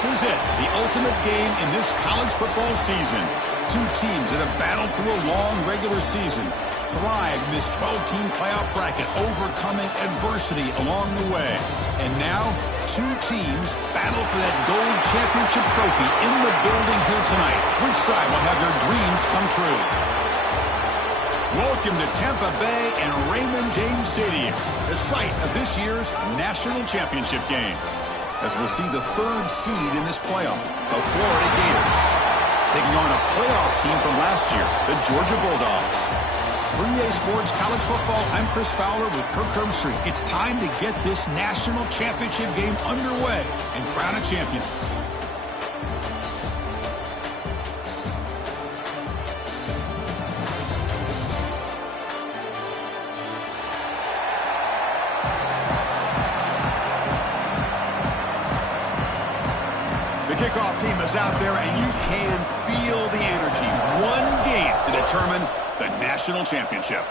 This is it, the ultimate game in this college football season. Two teams that have battled through a long regular season, thrived in this 12-team playoff bracket, overcoming adversity along the way. And now, two teams battle for that gold championship trophy in the building here tonight. Which side will have their dreams come true? Welcome to Tampa Bay and Raymond James Stadium, the site of this year's national championship game. As we'll see the third seed in this playoff, the Florida Gators, taking on a playoff team from last year, the Georgia Bulldogs. For EA Sports College Football, I'm Chris Fowler with Kirk Herbstreit. It's time to get this national championship game underway and crown a champion. The kickoff team is out there, and you can feel the energy. One game to determine the national championship.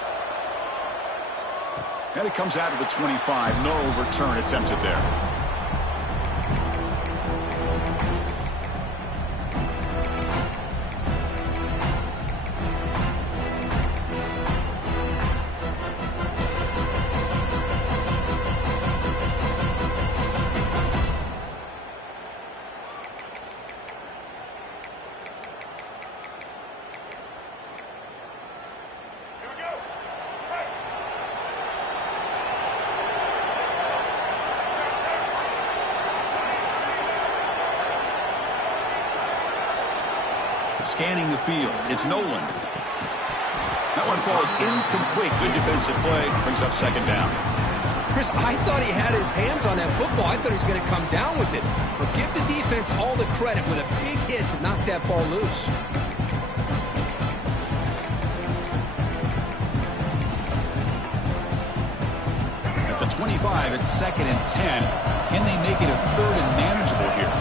And it comes out of the 25. No return attempted there. Scanning the field, it's Nolan. That one falls incomplete. Good defensive play, brings up second down. Chris, I thought he had his hands on that football. I thought he was going to come down with it. But give the defense all the credit with a big hit to knock that ball loose. At the 25, it's 2nd and 10. Can they make it a 3rd and manageable here?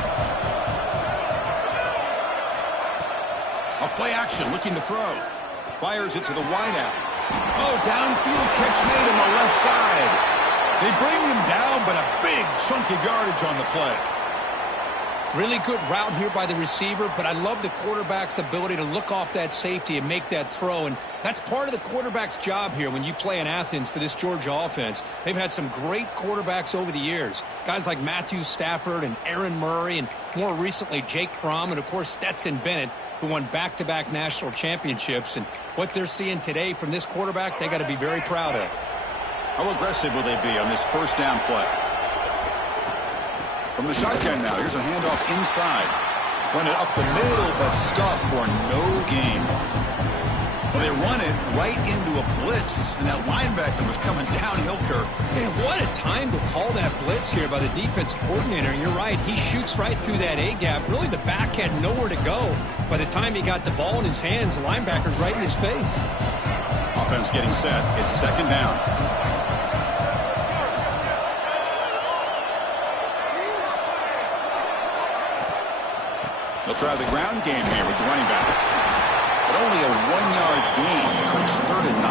Play action, looking to throw. Fires it to the wideout. Oh, downfield catch made on the left side. They bring him down, but a big chunk of yardage on the play. Really good route here by the receiver, but I love the quarterback's ability to look off that safety and make that throw. And that's part of the quarterback's job here when you play in Athens for this Georgia offense. They've had some great quarterbacks over the years. Guys like Matthew Stafford and Aaron Murray, and more recently Jake Fromm, and of course Stetson Bennett, who won back-to-back national championships. And what they're seeing today from this quarterback, they got to be very proud of. How aggressive will they be on this first down play? From the shotgun now, here's a handoff inside. Run it up the middle, but stuffed for no gain. Well, they run it right into a blitz, and that linebacker was coming downhill, Kirk. Man, what a time to call that blitz here by the defensive coordinator. You're right, he shoots right through that A-gap. Really, the back had nowhere to go. By the time he got the ball in his hands, the linebacker's right in his face. Offense getting set. It's 2nd down. They'll try the ground game here with the running back. But only a 1-yard gain, so it's 3rd and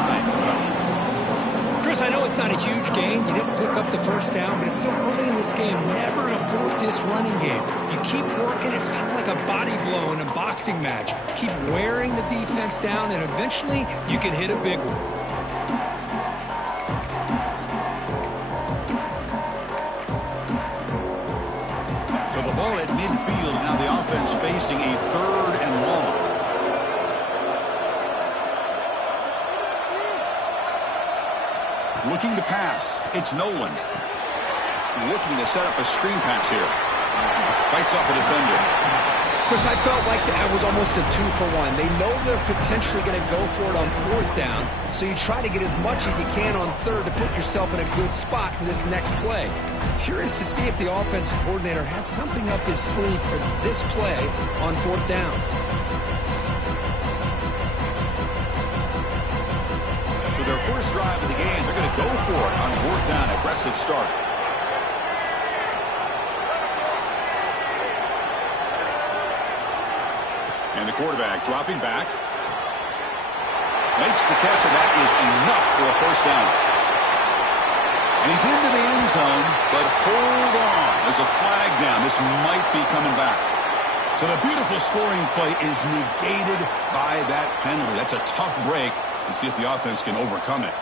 9. Chris, I know it's not a huge gain. You didn't pick up the first down, but it's still early in this game. Never abort this running game. You keep working. It's kind of like a body blow in a boxing match. Keep wearing the defense down, and eventually you can hit a big one. So the ball at midfield, now the offense facing a 3rd and long. Looking to pass. It's Nolan. Looking to set up a screen pass here. Bites off a defender. Chris, I felt like that was almost a 2-for-1. They know they're potentially going to go for it on 4th down, so you try to get as much as you can on 3rd to put yourself in a good spot for this next play. Curious to see if the offensive coordinator had something up his sleeve for this play on 4th down. So their first drive of the game, they're going to go for it on 4th down. Aggressive start. And the quarterback dropping back. Makes the catch, and that is enough for a first down. And he's into the end zone, but hold on. There's a flag down. This might be coming back. So the beautiful scoring play is negated by that penalty. That's a tough break. Let's see if the offense can overcome it.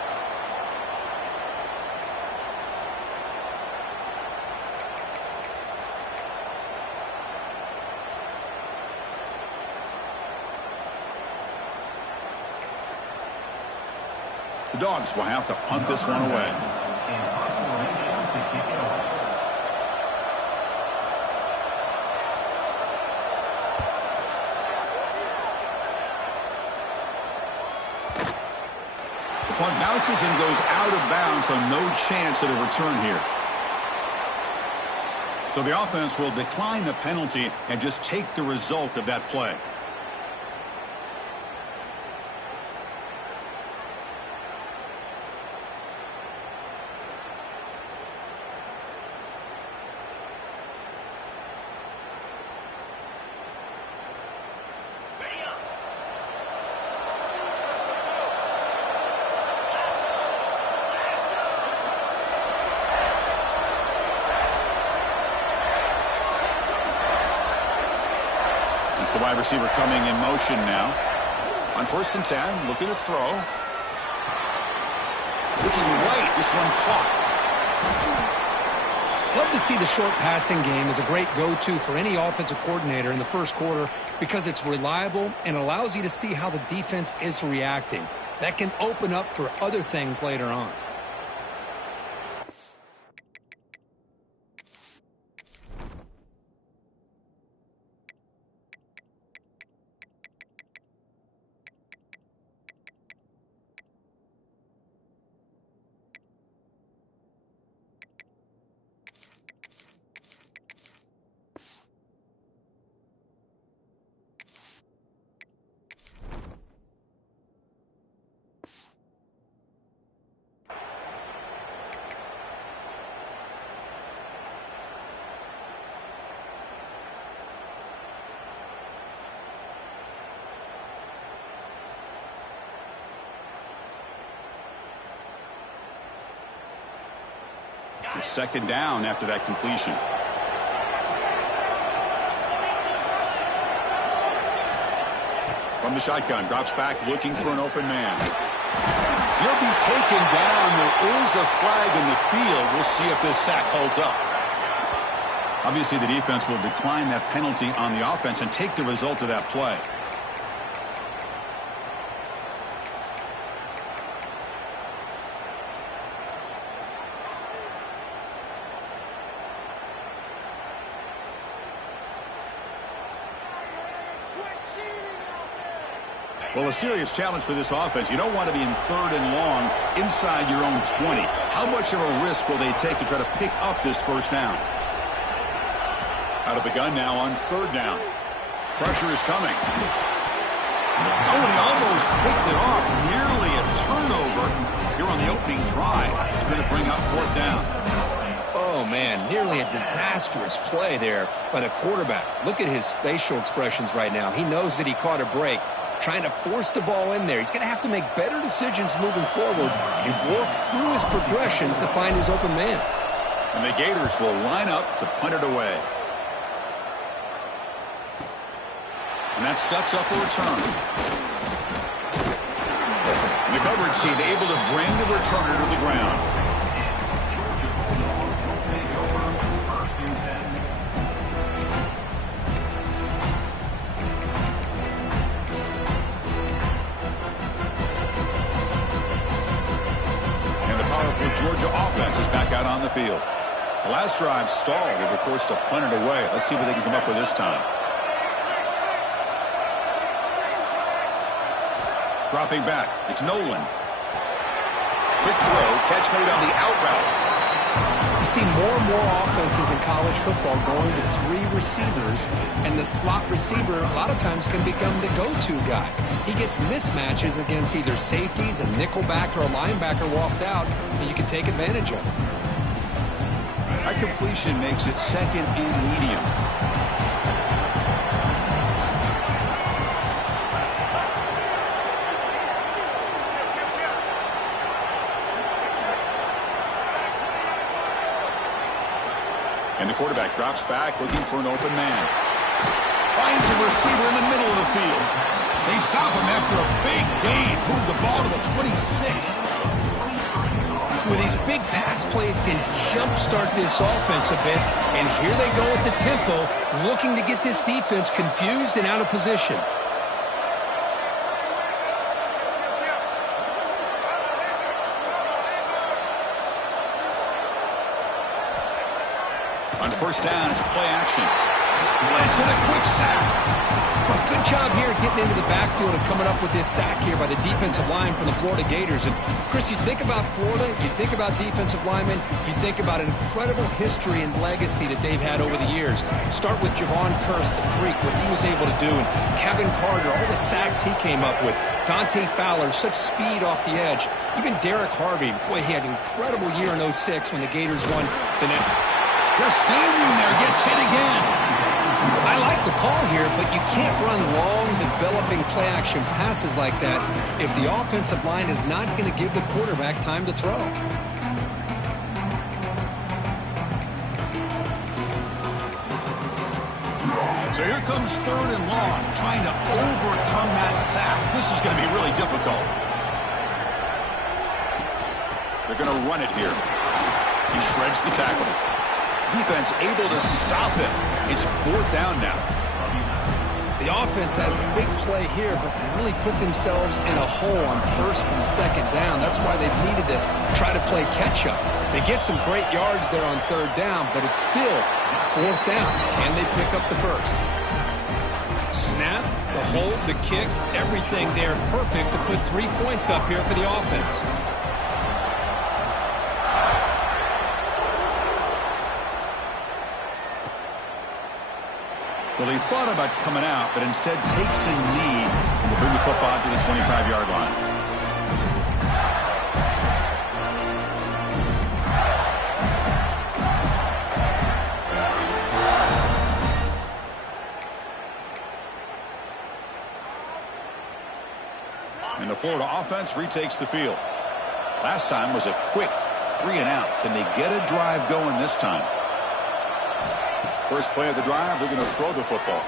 The Dogs will have to punt this one away. The punt bounces and goes out of bounds, so no chance at a return here. So the offense will decline the penalty and just take the result of that play. It's the wide receiver coming in motion now. On 1st and 10, looking to throw. Looking right, this one caught. Love to see the short passing game as a great go-to for any offensive coordinator in the first quarter because it's reliable and allows you to see how the defense is reacting. That can open up for other things later on. It's 2nd down after that completion. From the shotgun, drops back looking for an open man. He'll be taken down. There is a flag in the field. We'll see if this sack holds up. Obviously, the defense will decline that penalty on the offense and take the result of that play. Well, a serious challenge for this offense. You don't want to be in 3rd and long inside your own 20. How much of a risk will they take to try to pick up this 1st down? Out of the gun now on 3rd down. Pressure is coming. Oh, and he almost picked it off. Nearly a turnover here on the opening drive. It's going to bring up 4th down. Oh, man, nearly a disastrous play there by the quarterback. Look at his facial expressions right now. He knows that he caught a break. Trying to force the ball in there. He's going to have to make better decisions moving forward and work through his progressions to find his open man. And the Gators will line up to punt it away. And that sets up a return. The coverage team able to bring the returner to the ground. Georgia offense is back out on the field. The last drive stalled. They were forced to punt it away. Let's see what they can come up with this time. Dropping back. It's Nolan. Quick throw. Catch made on the out route. You see more and more offenses in college football going to 3 receivers, and the slot receiver a lot of times can become the go-to guy. He gets mismatches against either safeties, a nickelbacker, or a linebacker walked out, and you can take advantage of it. That completion makes it 2nd and medium. quarterback drops back looking for an open man. Finds a receiver in the middle of the field. They stop him after a big gain. Move the ball to the 26. With these big pass plays can jumpstart this offense a bit. And here they go at the tempo, looking to get this defense confused and out of position. On first down, it's play action. Blitz and a quick sack. Well, good job here getting into the backfield and coming up with this sack here by the defensive line from the Florida Gators. And, Chris, you think about Florida, you think about defensive linemen, you think about an incredible history and legacy that they've had over the years. Start with Javon Curse, the freak, what he was able to do. And Kevin Carter, all the sacks he came up with. Dante Fowler, such speed off the edge. Even Derek Harvey, boy, he had an incredible year in '06 when the Gators won the net. Just standing there, gets hit again. I like the call here, but you can't run long, developing play-action passes like that if the offensive line is not going to give the quarterback time to throw. So here comes third and long, trying to overcome that sack. This is going to be really difficult. They're going to run it here. He shreds the tackle. Defense able to stop him. It's fourth down now. The offense has a big play here, but they really put themselves in a hole on first and second down. That's why they've needed to try to play catch-up. They get some great yards there on third down, but it's still fourth down. Can they pick up the first? Snap, the hold, the kick, everything there perfect to put 3 points up here for the offense. Well, he thought about coming out, but instead takes a knee and will bring the football to the 25-yard line. And the Florida offense retakes the field. Last time was a quick 3-and-out. Can they get a drive going this time? First play of the drive, they're going to throw the football.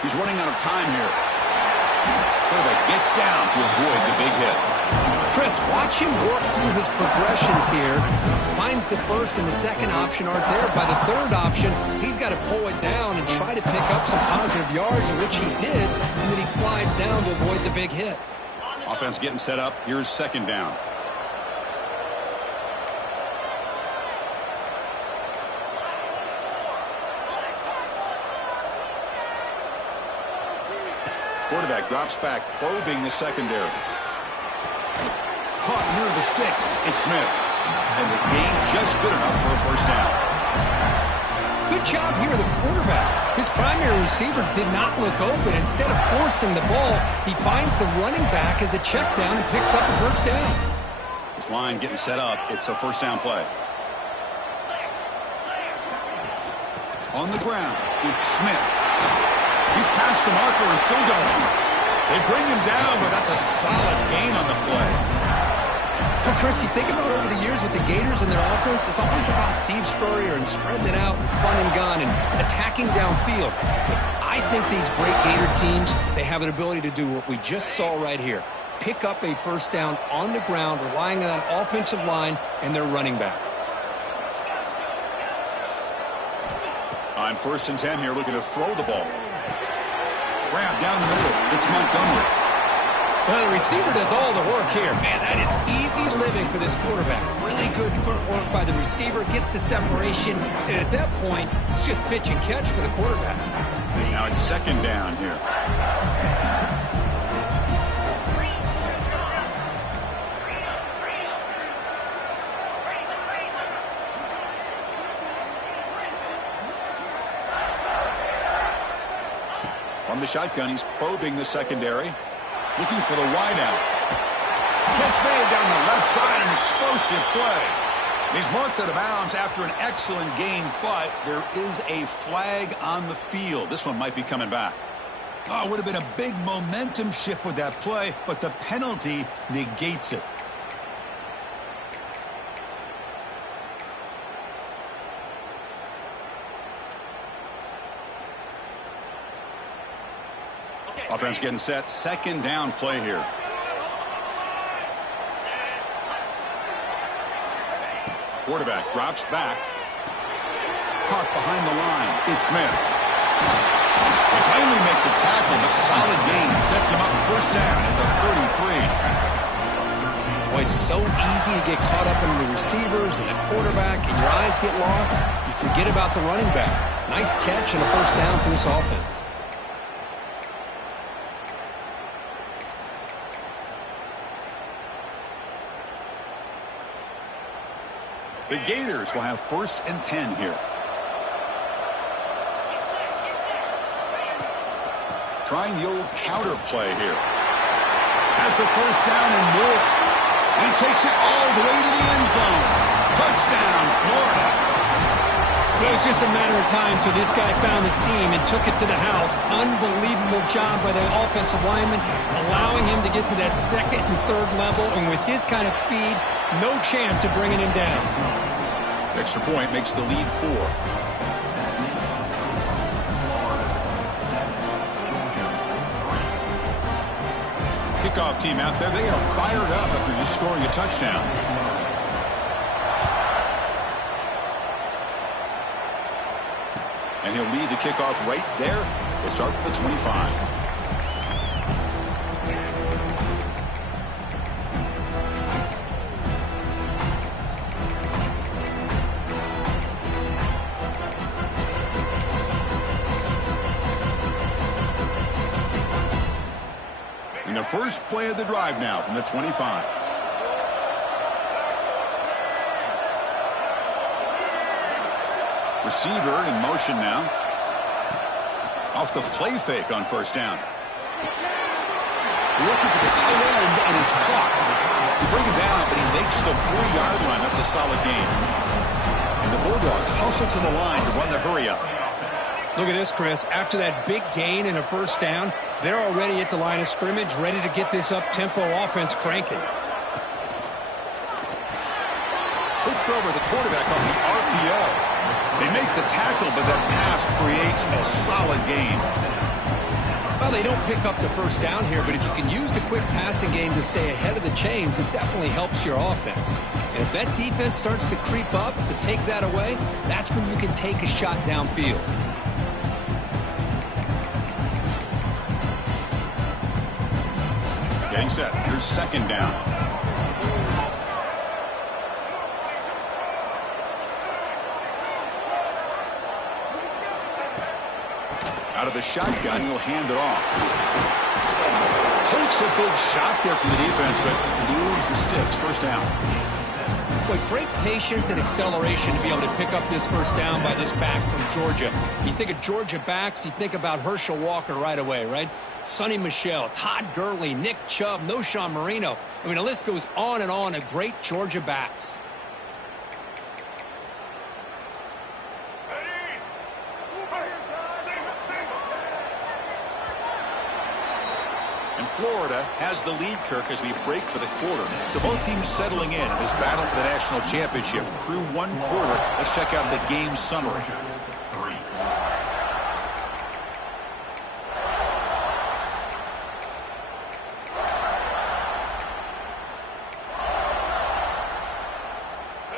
He's running out of time here. Quarterback gets down to avoid the big hit. Chris, watch him work through his progressions here. Finds the first and the second option aren't there. By the third option, he's got to pull it down and try to pick up some positive yards, in which he did, and then he slides down to avoid the big hit. Offense getting set up. Here's second down. Quarterback drops back, probing the secondary. Caught near the sticks. It's Smith. And the gain just good enough for a first down. Good job here, the quarterback. His primary receiver did not look open. Instead of forcing the ball, he finds the running back as a check down and picks up a first down. This line getting set up. It's a first down play. On the ground, it's Smith. He's past the marker and still going. They bring him down, but that's a solid gain on the play. Well, Chris, you think about over the years with the Gators and their offense, it's always about Steve Spurrier and spreading it out and fun and gun and attacking downfield. But I think these great Gator teams, they have an ability to do what we just saw right here. Pick up a first down on the ground, relying on that offensive line and their running back. On first and 10 here, looking to throw the ball. Grab down the middle. It's Montgomery. Well, the receiver does all the work here. Man, that is easy living for this quarterback. Really good footwork by the receiver. Gets the separation. And at that point, it's just pitch and catch for the quarterback. Now it's second down here. From the shotgun, he's probing the secondary, looking for the wideout. Catch made down the left side, an explosive play. He's marked out of bounds after an excellent gain, but there is a flag on the field. This one might be coming back. Oh, it would have been a big momentum shift with that play, but the penalty negates it. Offense getting set. Second down play here. Quarterback drops back. Caught behind the line. It's Smith. They finally make the tackle, but solid gain sets him up first down at the 33. Boy, it's so easy to get caught up in the receivers and the quarterback, and your eyes get lost. You forget about the running back. Nice catch and a first down for this offense. The Gators will have 1st and 10 here. Trying the old counter play here. Has the first down and more. And he takes it all the way to the end zone. Touchdown, Florida. It was just a matter of time till this guy found the seam and took it to the house. Unbelievable job by the offensive lineman, allowing him to get to that 2nd and 3rd level. And with his kind of speed, no chance of bringing him down. Extra point makes the lead 4. Kickoff team out there. They are fired up after just scoring a touchdown. And he'll lead the kickoff right there. They'll start with the 25. And the first play of the drive now from the 25. Receiver in motion now. Off the play fake on first down. Looking for the tight end, and it's caught. They bring him down, but he makes the 4-yard line. That's a solid gain. And the Bulldogs hustle to the line to run the hurry up. Look at this, Chris. After that big gain and a first down, they're already at the line of scrimmage, ready to get this up-tempo offense cranking. Quick throw by the quarterback on the RPO. They make the tackle, but that pass creates a solid gain. Well, they don't pick up the first down here, but if you can use the quick passing game to stay ahead of the chains, it definitely helps your offense. And if that defense starts to creep up to take that away, that's when you can take a shot downfield. Getting set. Here's second down. Out of the shotgun, he'll hand it off. Takes a big shot there from the defense, but moves the sticks. First down. Boy, great patience and acceleration to be able to pick up this first down by this back from Georgia. You think of Georgia backs, you think about Herschel Walker right away, right? Sonny Michel, Todd Gurley, Nick Chubb, Noshawn Marino. I mean, the list goes on and on of great Georgia backs. Florida has the lead, Kirk, as we break for the quarter. So both teams settling in this battle for the national championship. Through one quarter, let's check out the game summary.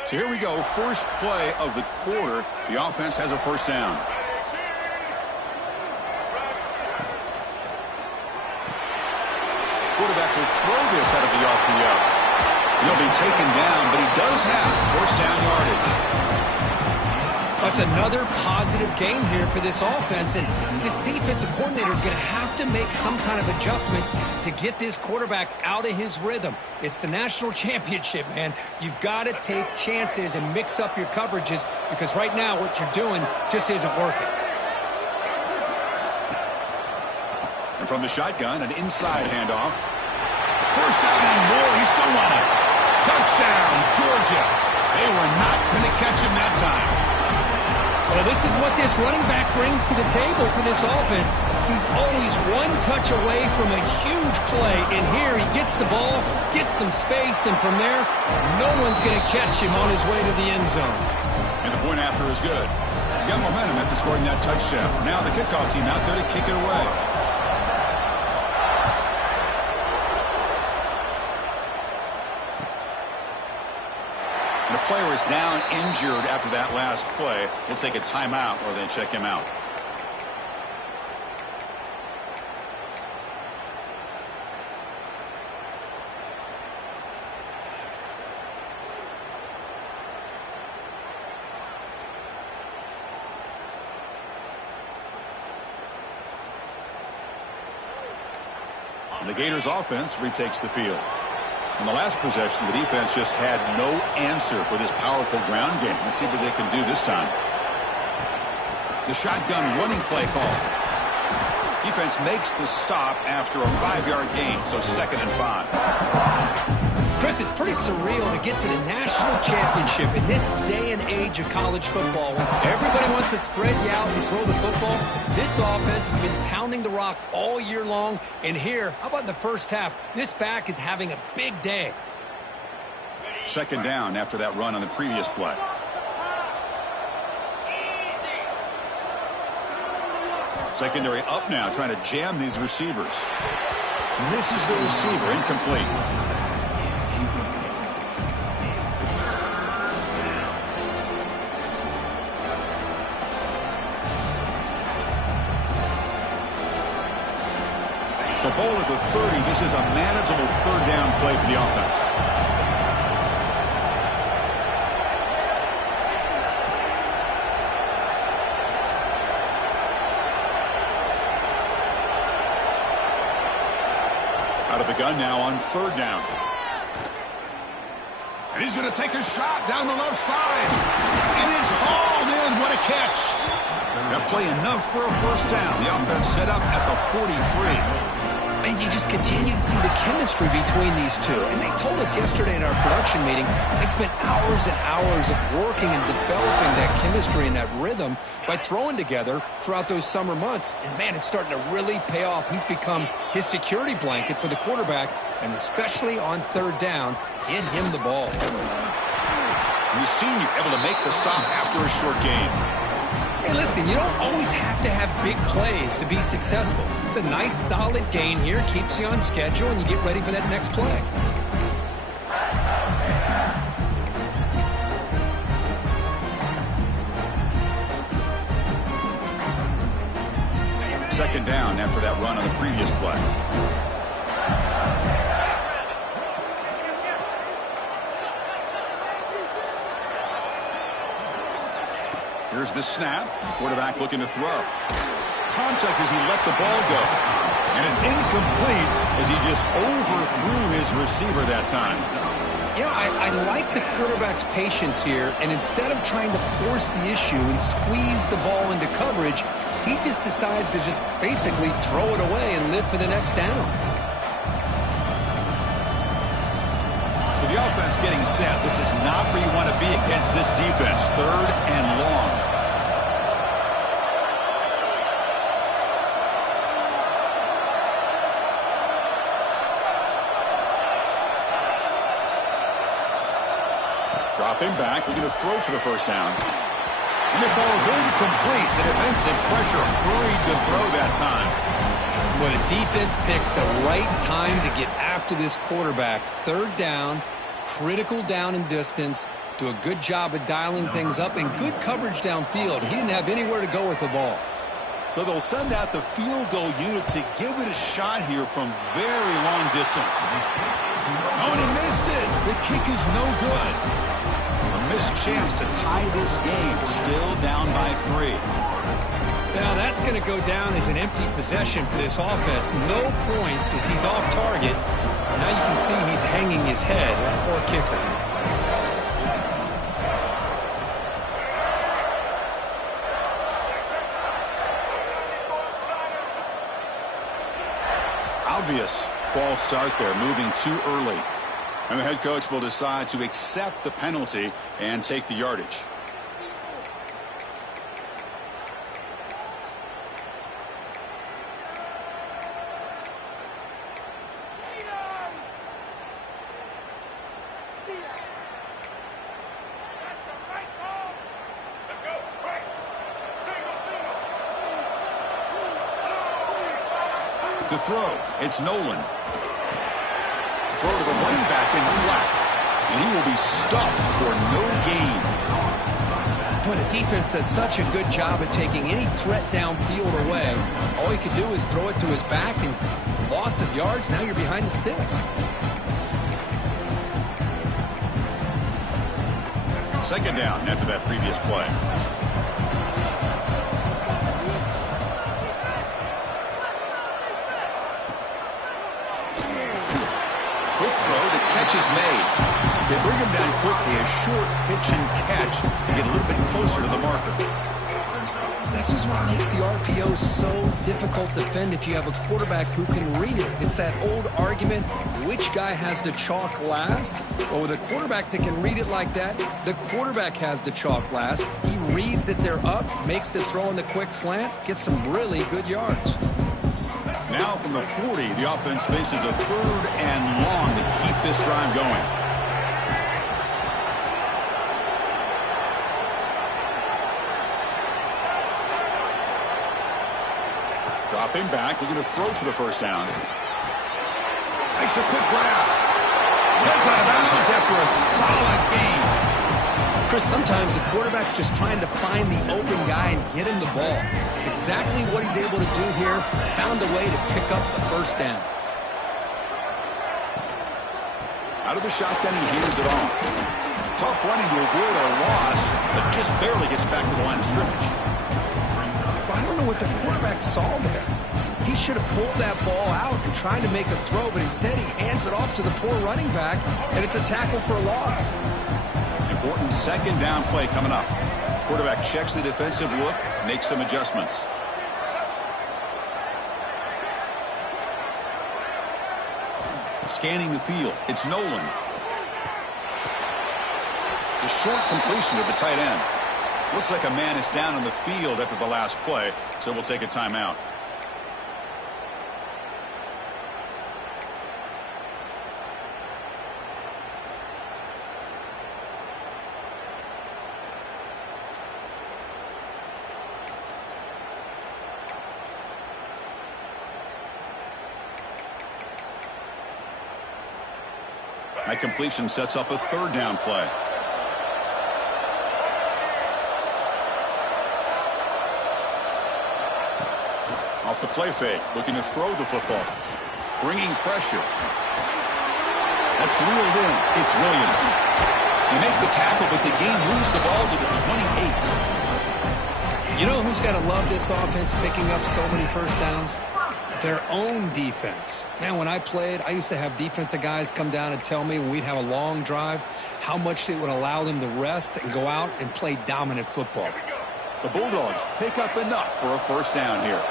So here we go, first play of the quarter. The offense has a first down. Quarterback will throw this out of the RPO. He'll be taken down, but he does have first down yardage. That's another positive game here for this offense, and this defensive coordinator is going to have to make some kind of adjustments to get this quarterback out of his rhythm. It's the national championship, man. You've got to take chances and mix up your coverages, because right now what you're doing just isn't working. And from the shotgun, an inside handoff. First down and more. He's still on it. Touchdown, Georgia. They were not going to catch him that time. Well, this is what this running back brings to the table for this offense. He's always one touch away from a huge play. And here he gets the ball, gets some space, and from there, no one's going to catch him on his way to the end zone. And the point after is good. He got momentum after scoring that touchdown. Now the kickoff team out there to kick it away. player is down injured after that last play. We'll take a timeout or then check him out. And the Gators offense retakes the field. In the last possession, the defense just had no answer for this powerful ground game. Let's see what they can do this time. The shotgun running play call. Defense makes the stop after a 5-yard gain, so 2nd and 5. Chris, it's pretty surreal to get to the national championship in this day and age of college football. Everybody wants to spread you out and throw the football. This offense has been pounding the rock all year long. And here, how about in the first half? This back is having a big day. 2nd down after that run on the previous play. Secondary up now, trying to jam these receivers. Misses the receiver, incomplete. So ball at the 30. This is a manageable 3rd down play for the offense. Out of the gun now on 3rd down. And he's going to take a shot down the left side. And it's hauled in. What a catch. That play enough for a 1st down. The offense set up at the 43. And you just continue to see the chemistry between these two. And they told us yesterday in our production meeting, they spent hours and hours of working and developing that chemistry and that rhythm by throwing together throughout those summer months. And, man, it's starting to really pay off. He's become his security blanket for the quarterback, and especially on 3rd down, get him the ball. And the senior able to make the stop after a short gain. Hey, listen, you don't always have to have big plays to be successful. It's a nice, solid gain here, keeps you on schedule, and you get ready for that next play. Second down after that run on the previous play. Here's the snap. Quarterback looking to throw. Contact as he let the ball go. And it's incomplete as he just overthrew his receiver that time. You know, I like the quarterback's patience here, and instead of trying to force the issue and squeeze the ball into coverage, he just decides to just basically throw it away and live for the next down. So the offense getting set. This is not where you want to be against this defense. 3rd and long. Dropping back, looking to throw for the 1st down. And it falls incomplete. The defensive pressure hurried to throw that time. When a defense picks the right time to get after this quarterback, 3rd down, critical down and distance, do a good job of dialing things up, and good coverage downfield. He didn't have anywhere to go with the ball. So they'll send out the field goal unit to give it a shot here from very long distance. Oh, and he missed it. The kick is no good. A missed chance to tie this game. Still down by 3. Now that's going to go down as an empty possession for this offense. No points as he's off target. Now you can see he's hanging his head. Poor kicker. Obvious false start there, moving too early. And the head coach will decide to accept the penalty and take the yardage. To throw, it's Nolan. Throw to the running back in the flat. And he will be stuffed for no gain. Boy, the defense does such a good job at taking any threat downfield away. All he could do is throw it to his back, and loss of yards, now you're behind the sticks. Second down after that previous play. Quick throw, the catch is made. They bring him down quickly, a short pitch and catch to get a little bit closer to the marker. This is what makes the RPO so difficult to defend if you have a quarterback who can read it. It's that old argument, which guy has the chalk last? Well, with a quarterback that can read it like that, the quarterback has the chalk last. He reads that they're up, makes the throw in the quick slant, gets some really good yards. Now from the 40, the offense faces a 3rd and long to keep this drive going. Dropping back, looking to throw for the first down. Makes a quick grab. Gets out of bounds after a solid gain. Chris, sometimes the quarterback's just trying to find the open guy and get him the ball. It's exactly what he's able to do here. Found a way to pick up the first down. Out of the shotgun, he heaves it off. Tough running to avoid a loss, but just barely gets back to the line of scrimmage. I don't know what the quarterback saw there. He should have pulled that ball out and tried to make a throw, but instead he hands it off to the poor running back, and it's a tackle for a loss. Important second down play coming up. Quarterback checks the defensive look, makes some adjustments. Scanning the field, it's Nolan. The short completion to the tight end. Looks like a man is down on the field after the last play, so we'll take a timeout. That completion sets up a 3rd down play. Off the play fake, looking to throw the football. Bringing pressure. That's reeled in. It's Williams. They make the tackle, but the game moves the ball to the 28. You know who's got to love this offense picking up so many first downs? Their own defense. Man, when I played, I used to have defensive guys come down and tell me when we'd have a long drive how much it would allow them to rest and go out and play dominant football. The Bulldogs pick up enough for a first down here.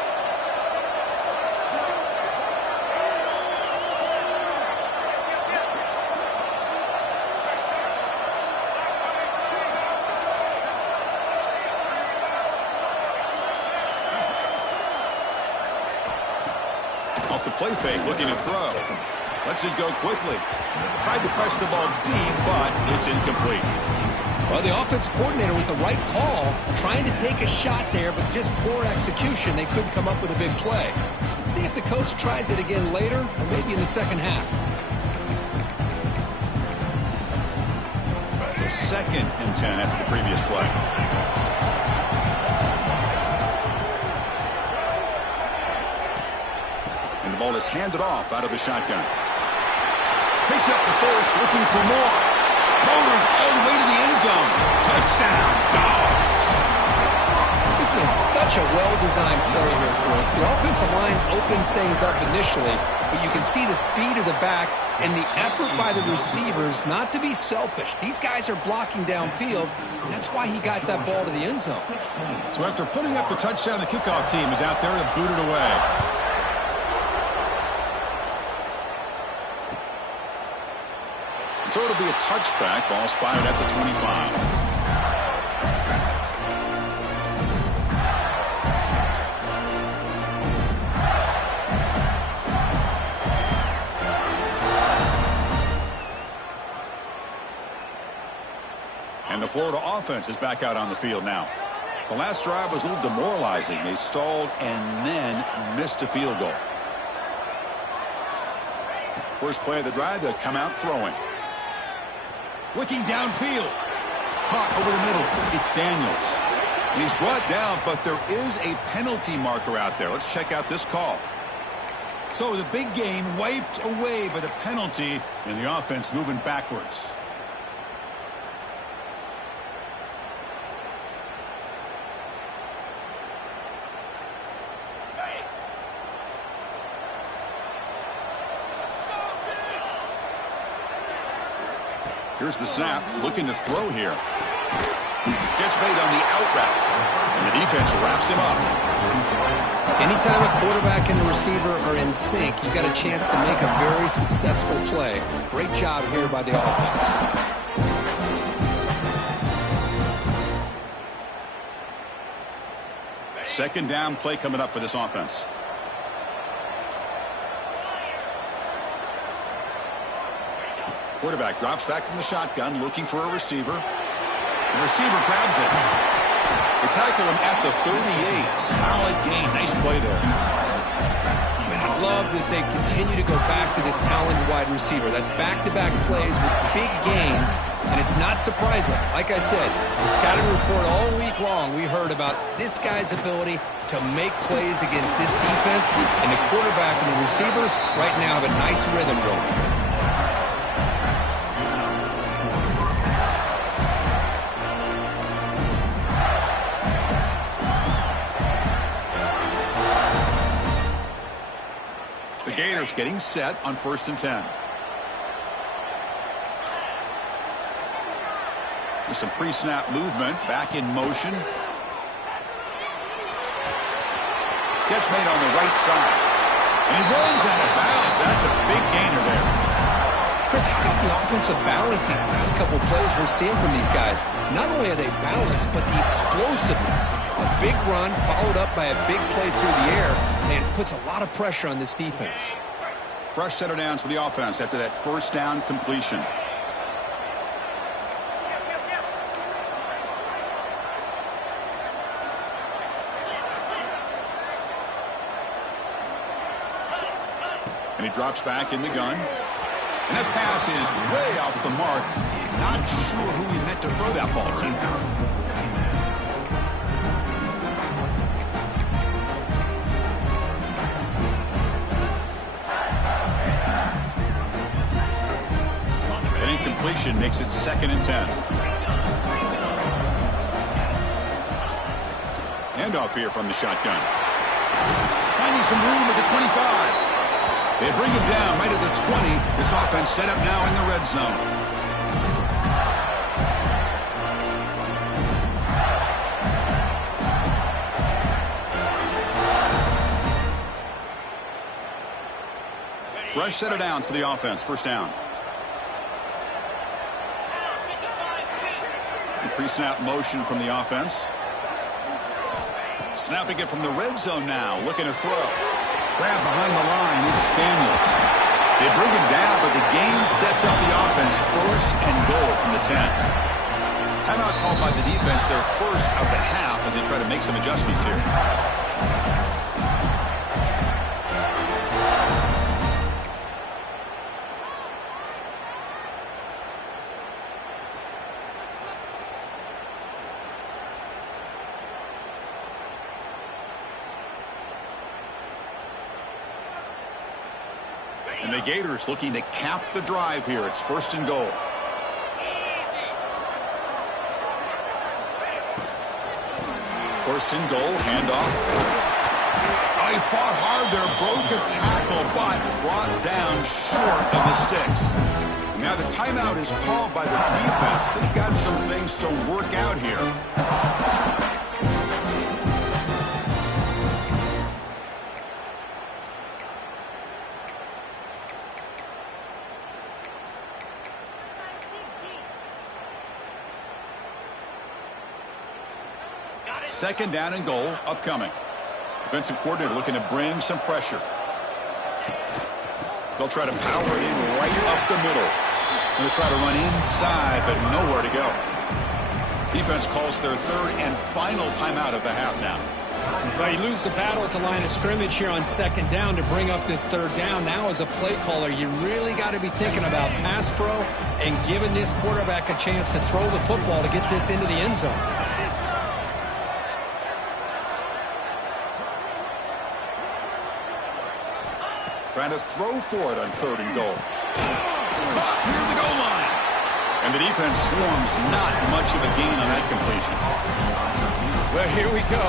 Off the play fake, looking to throw. Lets it go quickly. Tried to press the ball deep, but it's incomplete. Well, the offense coordinator with the right call, trying to take a shot there, but just poor execution. They couldn't come up with a big play. Let's see if the coach tries it again later, or maybe in the second half. So 2nd and 10 after the previous play. And the ball is handed off out of the shotgun. Picks up the first, looking for more. Motors all the way to the end zone. Touchdown, Dogs. This is such a well-designed play here, Chris. The offensive line opens things up initially, but you can see the speed of the back and the effort by the receivers not to be selfish. These guys are blocking downfield. That's why he got that ball to the end zone. So after putting up a touchdown, the kickoff team is out there to boot it away. So it'll be a touchback. Ball spotted at the 25. And the Florida offense is back out on the field now. The last drive was a little demoralizing. They stalled and then missed a field goal. First play of the drive, they'll come out throwing. Looking downfield. Caught over the middle. It's Daniels. And he's brought down, but there is a penalty marker out there. Let's check out this call. So the big gain wiped away by the penalty, and the offense moving backwards. Here's the snap, looking to throw here. Gets made on the out route, and the defense wraps him up. Anytime a quarterback and the receiver are in sync, you got a chance to make a very successful play. Great job here by the offense. Second down play coming up for this offense. Quarterback drops back from the shotgun, looking for a receiver. The receiver grabs it. They tackle him at the 38. Solid gain. Nice play there. And I love that they continue to go back to this talented wide receiver. That's back-to-back plays with big gains, and it's not surprising. Like I said, the scouting report all week long, we heard about this guy's ability to make plays against this defense, and the quarterback and the receiver right now have a nice rhythm going. Gators getting set on 1st and 10. With some pre-snap movement, back in motion. Catch made on the right side. And he runs out of bounds. That's a big gainer there. Chris, how about the offensive balance these last couple plays we're seeing from these guys? Not only are they balanced, but the explosiveness. A big run followed up by a big play through the air, and puts a lot of pressure on this defense. Fresh set of downs for the offense after that first down completion. And he drops back in the gun. And that pass is way off the mark. Not sure who he meant to throw that ball to. An incompletion makes it 2nd and 10. Handoff here from the shotgun. Finding some room at the 25. They bring him down right at the 20. This offense set up now in the red zone. Fresh set of downs for the offense. First down. Pre-snap motion from the offense. Snapping it from the red zone now. Looking to throw. Grab behind the line, it's Daniels. They bring him down, but the game sets up the offense 1st and goal from the 10. Timeout called by the defense, their first of the half as they try to make some adjustments here. And the Gators looking to cap the drive here. It's 1st and goal. First and goal, handoff. Oh, he fought hard there, broke a tackle, but brought down short of the sticks. And now the timeout is called by the defense. They've got some things to work out here. Second down and goal upcoming. Defensive coordinator looking to bring some pressure. They'll try to power it in right up the middle. They'll try to run inside, but nowhere to go. Defense calls their 3rd and final timeout of the half now. Well, you lose the battle at the line of scrimmage here on second down to bring up this third down. Now, as a play caller, you really got to be thinking about pass pro and giving this quarterback a chance to throw the football to get this into the end zone. Trying to throw for it on 3rd and goal. Caught near the goal line. And the defense swarms not much of a gain on that completion. Well, here we go.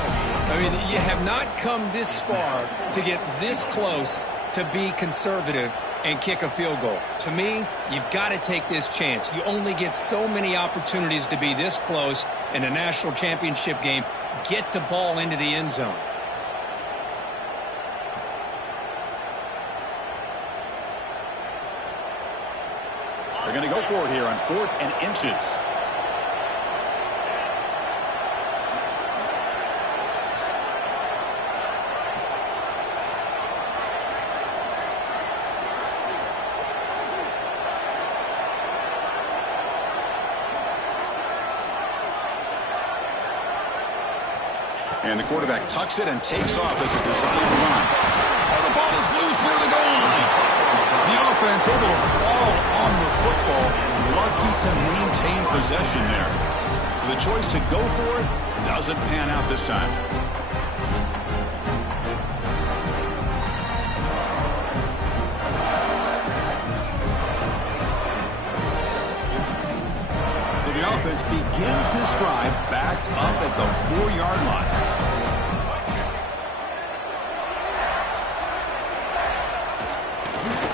I mean, you have not come this far to get this close to be conservative and kick a field goal. To me, you've got to take this chance. You only get so many opportunities to be this close in a national championship game. Get the ball into the end zone. They're going to go for it here on 4th and inches. And the quarterback tucks it and takes off as a designed run. Oh, the ball is loose near the goal line. The offense able to fall on the football. Lucky to maintain possession there. So the choice to go for it doesn't pan out this time. So the offense begins this drive backed up at the 4-yard line.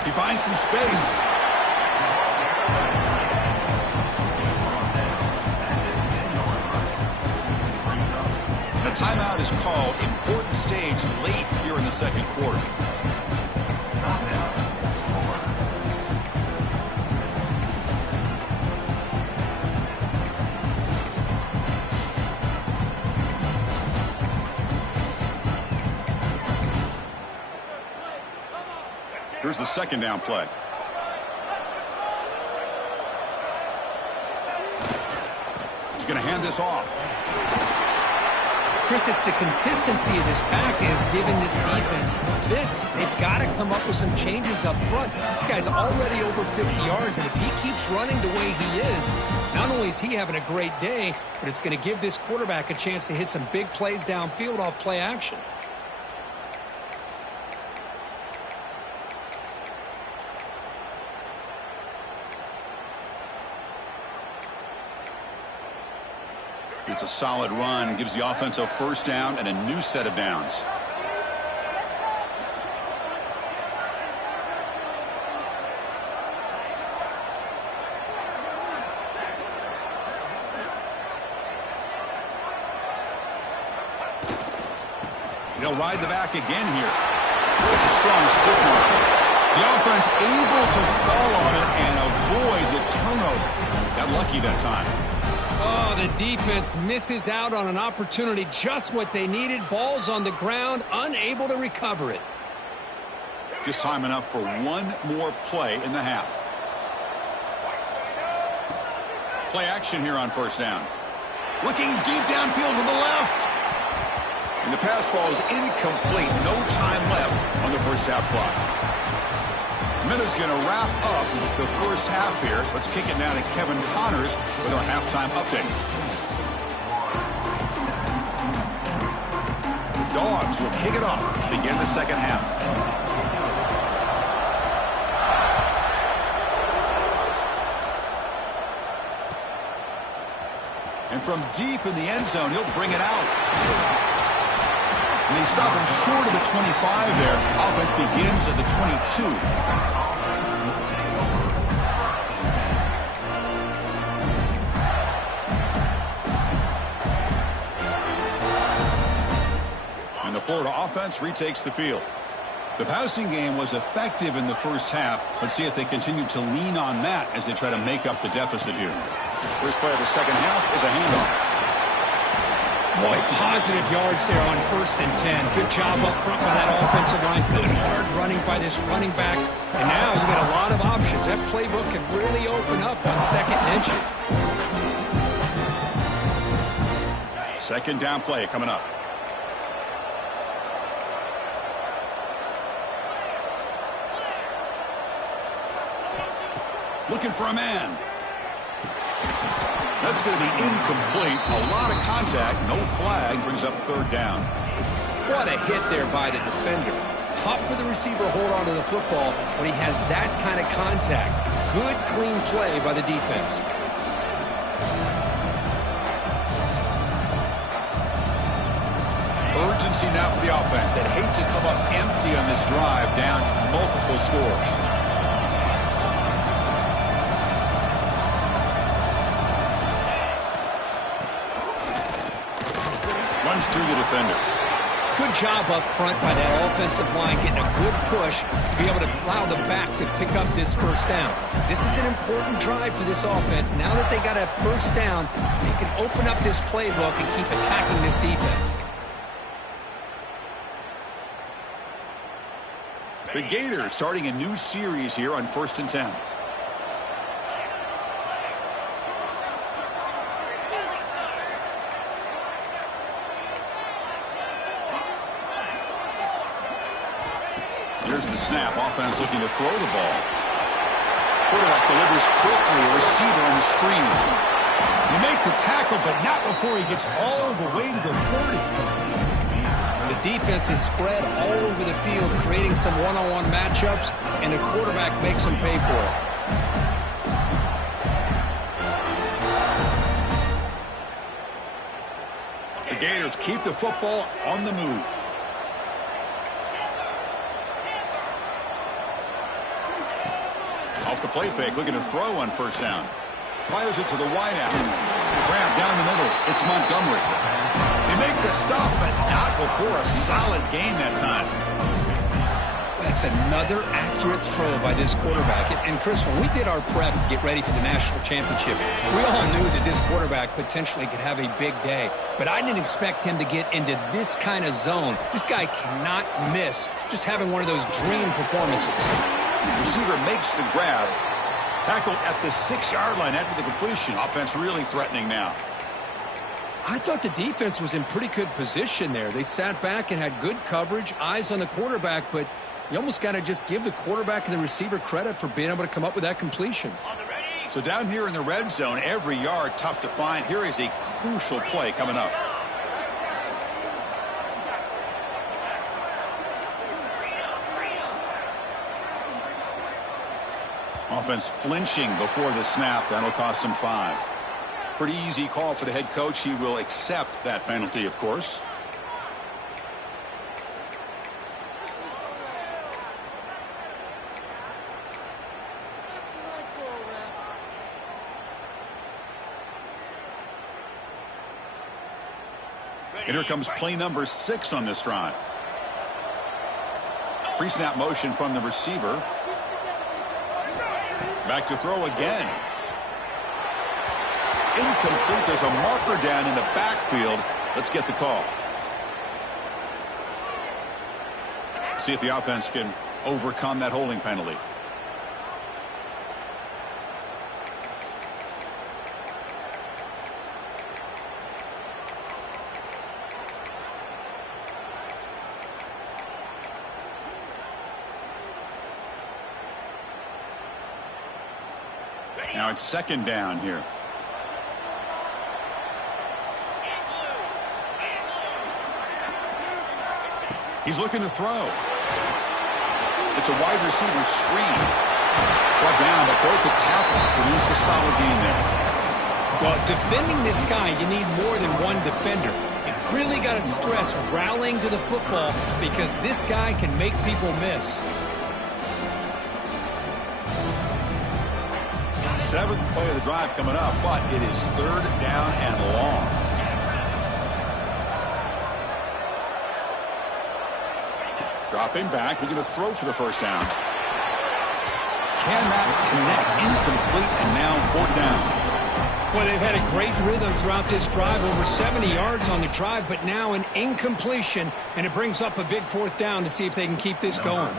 He finds some space. The timeout is called. Important stage late here in the second quarter. Here's the second down play. He's going to hand this off. Chris, it's the consistency of this back is giving this defense fits. They've got to come up with some changes up front. This guy's already over 50 yards, and if he keeps running the way he is, not only is he having a great day, but it's going to give this quarterback a chance to hit some big plays downfield off play action. It's a solid run, gives the offense a first down and a new set of downs. They'll ride the back again here. It's a strong stiff arm. The offense able to fall on it and avoid the turnover. Got lucky that time. Oh, the defense misses out on an opportunity, just what they needed. Ball's on the ground, unable to recover it. Just time enough for one more play in the half. Play action here on first down. Looking deep downfield to the left. And the pass falls incomplete. No time left on the first half clock. Minute's going to wrap up the first half here. Let's kick it now to Kevin Connors with our halftime update. The Dogs will kick it off to begin the second half. And from deep in the end zone, he'll bring it out. And they stop him short of the 25 there. Offense begins at the 22. And the Florida offense retakes the field. The passing game was effective in the first half. Let's see if they continue to lean on that as they try to make up the deficit here. First play of the second half is a handoff. Boy, positive yards there on 1st and 10. Good job up front by that offensive line. Good hard running by this running back. And now you got a lot of options. That playbook can really open up on 2nd and inches. Second down play coming up. Looking for a man. That's going to be incomplete. A lot of contact. No flag. Brings up third down. What a hit there by the defender. Tough for the receiver to hold on to the football when he has that kind of contact. Good, clean play by the defense. Urgency now for the offense that hates to come up empty on this drive, down multiple scores. Runs through the defender. Good job up front by that offensive line, getting a good push to be able to allow the back to pick up this first down. This is an important drive for this offense. Now that they got a first down, they can open up this playbook and keep attacking this defense. The Gators starting a new series here on 1st and 10. Here's the snap. Offense looking to throw the ball. Quarterback delivers quickly. A receiver on the screen. You make the tackle, but not before he gets all the way to the 30. The defense is spread all over the field, creating some one-on-one matchups, and the quarterback makes them pay for it. The Gators keep the football on the move. Off the play fake, looking to throw on first down. Fires it to the wideout. Grab down the middle. It's Montgomery. They make the stop, but not before a solid game that time. That's another accurate throw by this quarterback. And Chris, when we did our prep to get ready for the national championship, we all knew that this quarterback potentially could have a big day. But I didn't expect him to get into this kind of zone. This guy cannot miss just having one of those dream performances. The receiver makes the grab. Tackled at the 6-yard line after the completion. Offense really threatening now. I thought the defense was in pretty good position there. They sat back and had good coverage, eyes on the quarterback, but you almost got to just give the quarterback and the receiver credit for being able to come up with that completion. So down here in the red zone, every yard tough to find. Here is a crucial play coming up. Offense flinching before the snap. That'll cost him 5. Pretty easy call for the head coach. He will accept that penalty, of course. And here comes play number 6 on this drive. Pre-snap motion from the receiver. Back to throw again. Incomplete. There's a marker down in the backfield. Let's get the call. See if the offense can overcome that holding penalty. Now it's 2nd down here. He's looking to throw. It's a wide receiver screen. Brought down, but broke the tackle. Produced a solid gain there. Well, defending this guy, you need more than one defender. You really got to stress rallying to the football because this guy can make people miss. 7th play of the drive coming up, but it is 3rd down and long. Dropping back, looking to throw for the first down. Cannot connect, incomplete, and now 4th down. Well, they've had a great rhythm throughout this drive, over 70 yards on the drive, but now an incompletion, and it brings up a big 4th down to see if they can keep this going.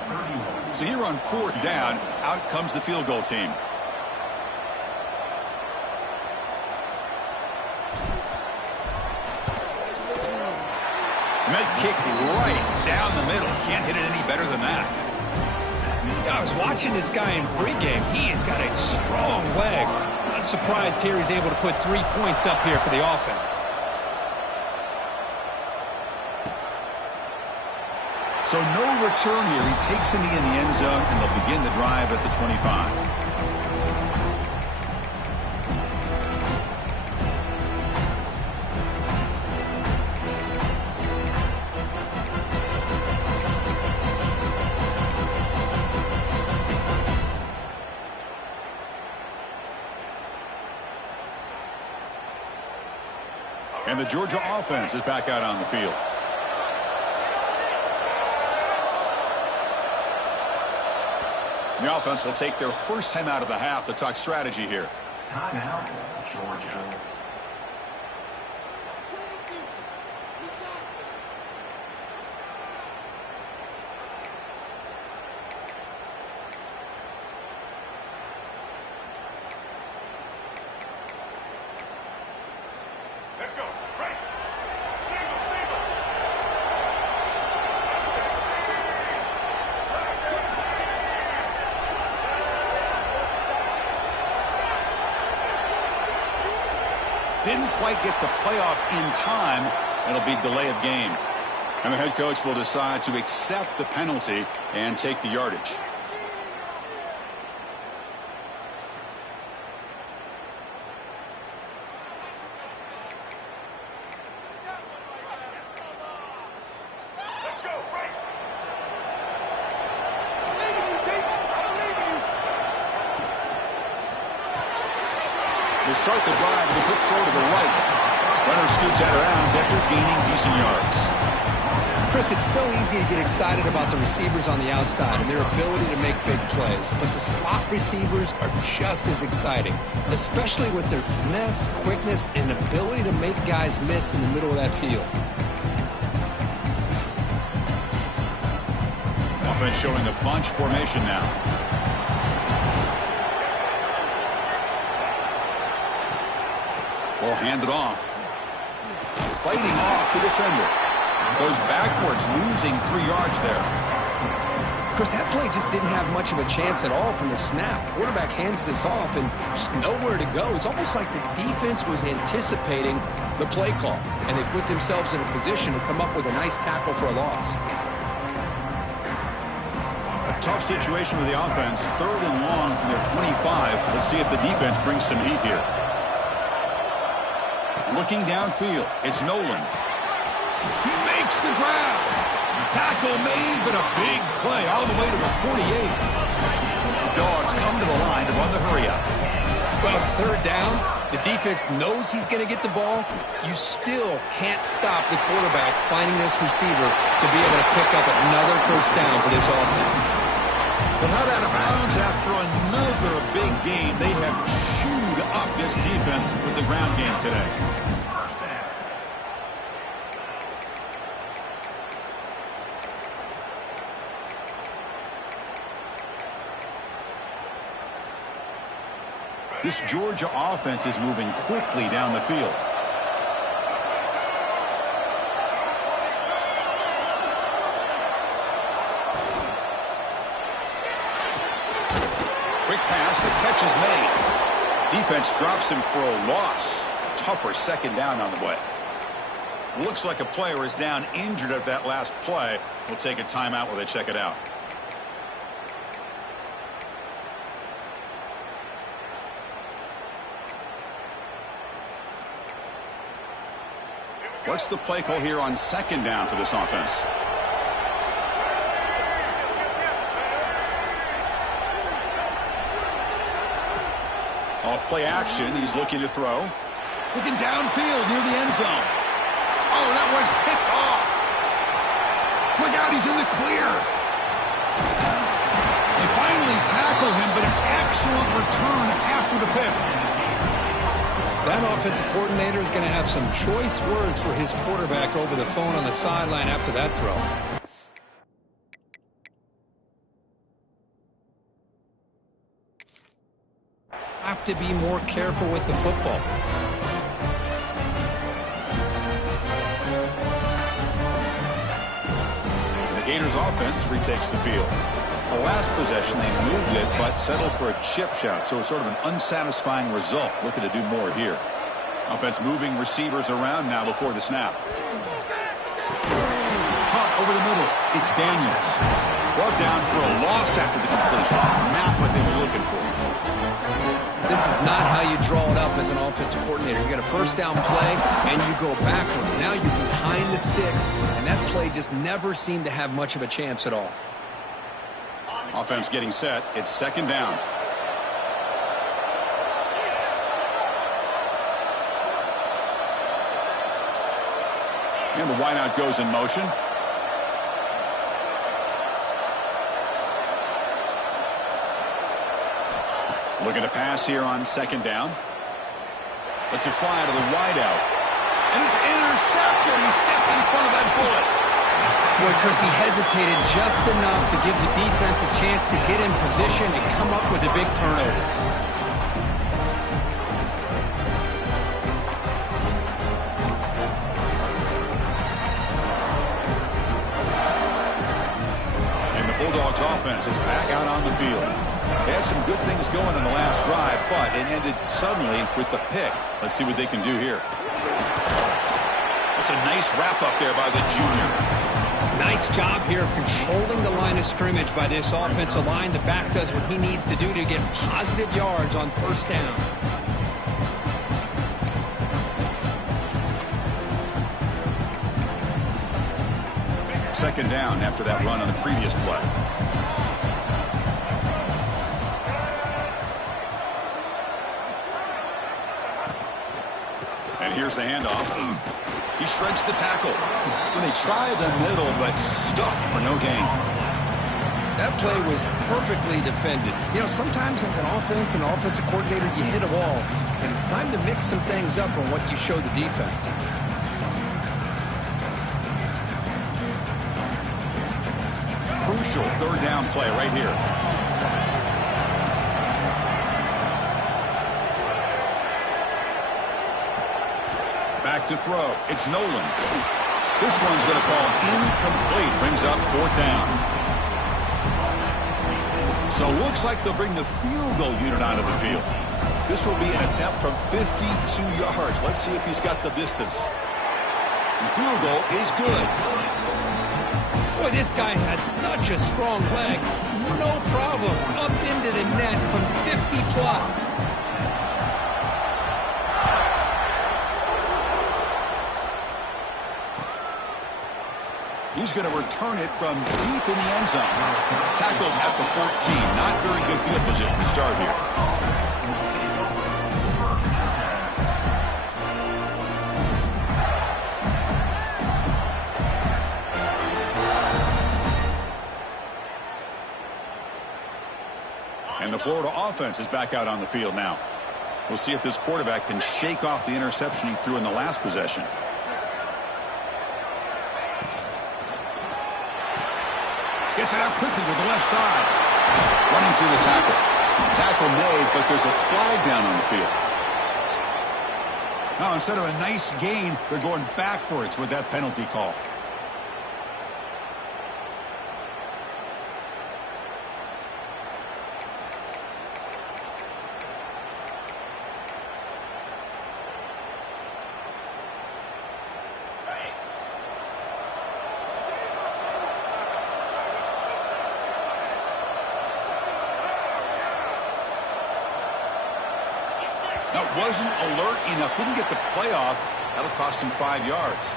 So here on 4th down, out comes the field goal team. Med kick right down the middle. Can't hit it any better than that. A was watching this guy in pregame. He has got a strong leg. Not surprised here he's able to put 3 points up here for the offense. So no return here. He takes a knee in the end zone, and they'll begin the drive at the 25. And the Georgia offense is back out on the field. The offense will take their first time out of the half to talk strategy here. Timeout, Georgia. Let's go. Right. Single, single. Didn't quite get the playoff in time. It'll be delay of game. And the head coach will decide to accept the penalty and take the yardage. Let's go. Right. I'm leaving you, Dave. I'm leaving you. They start the drive with a quick throw to the right. Runner scoots out of bounds after gaining decent yards. Chris, it's so easy to get excited about the receivers on the outside and their ability to make big plays. But the slot receivers are just as exciting, especially with their finesse, quickness, and ability to make guys miss in the middle of that field. Offense showing a bunch formation now. Ball handed off. Fighting off the defender. Goes backwards, losing 3 yards there. Chris, that play just didn't have much of a chance at all from the snap. Quarterback hands this off and just nowhere to go. It's almost like the defense was anticipating the play call, and they put themselves in a position to come up with a nice tackle for a loss. A tough situation with the offense. 3rd and long from their 25. Let's see if the defense brings some heat here. Looking downfield, it's Nolan. He makes the grab. Tackle made, but a big play all the way to the 48. The Dogs come to the line to run the hurry up. Well, it's 3rd down. The defense knows he's going to get the ball. You still can't stop the quarterback finding this receiver to be able to pick up another 1st down for this offense. But not out of bounds after another big game. They have chewed up this defense with the ground game today. This Georgia offense is moving quickly down the field. Quick pass, the catch is made. Defense drops him for a loss. Tougher 2nd down on the way. Looks like a player is down injured at that last play. We'll take a timeout while they check it out. What's the play call here on 2nd down for this offense? Off play action, he's looking to throw. Looking downfield near the end zone. Oh, that one's picked off. Look out, he's in the clear. They finally tackle him, but an excellent return after the pick. That offensive coordinator is going to have some choice words for his quarterback over the phone on the sideline after that throw. Have to be more careful with the football. The Gators offense retakes the field. The last possession, they moved it, but settled for a chip shot, so it's sort of an unsatisfying result. Looking to do more here. Offense moving receivers around now before the snap. Punt over the middle. It's Daniels. Brought down for a loss after the completion. Not what they were looking for. This is not how you draw it up as an offensive coordinator. You get a first down play, and you go backwards. Now you're behind the sticks, and that play just never seemed to have much of a chance at all. Offense getting set. It's second down. And the wideout goes in motion. Looking to pass here on second down. Lets it fly to the wideout. And it's intercepted. He stepped in front of that bullet. Boy, Chris, he hesitated just enough to give the defense a chance to get in position and come up with a big turnover. And the Bulldogs offense is back out on the field. They had some good things going in the last drive, but it ended suddenly with the pick. Let's see what they can do here. That's a nice wrap up there by the junior. Nice job here of controlling the line of scrimmage by this offensive line. The back does what he needs to do to get positive yards on first down. Second down after that run on the previous play. And here's the handoff. He shreds the tackle. When they try the middle, but stuck for no gain. That play was perfectly defended. You know, sometimes as an offensive coordinator, you hit a wall. And it's time to mix some things up on what you show the defense. Crucial third down play right here. Back to throw. It's Nolan. This one's going to fall incomplete. Brings up fourth down. So looks like they'll bring the field goal unit onto the field. This will be an attempt from 52 yards. Let's see if he's got the distance. The field goal is good. Boy, this guy has such a strong leg. No problem. Up into the net from 50 plus. He's going to return it from deep in the end zone. Tackled at the 14. Not very good field position to start here. And the Florida offense is back out on the field now. We'll see if this quarterback can shake off the interception he threw in the last possession. Gets it out quickly to the left side. Running through the tackle. Tackle made, but there's a flag down on the field. Now, instead of a nice gain, they're going backwards with that penalty call. That wasn't alert enough. Didn't get the play off. That'll cost him 5 yards.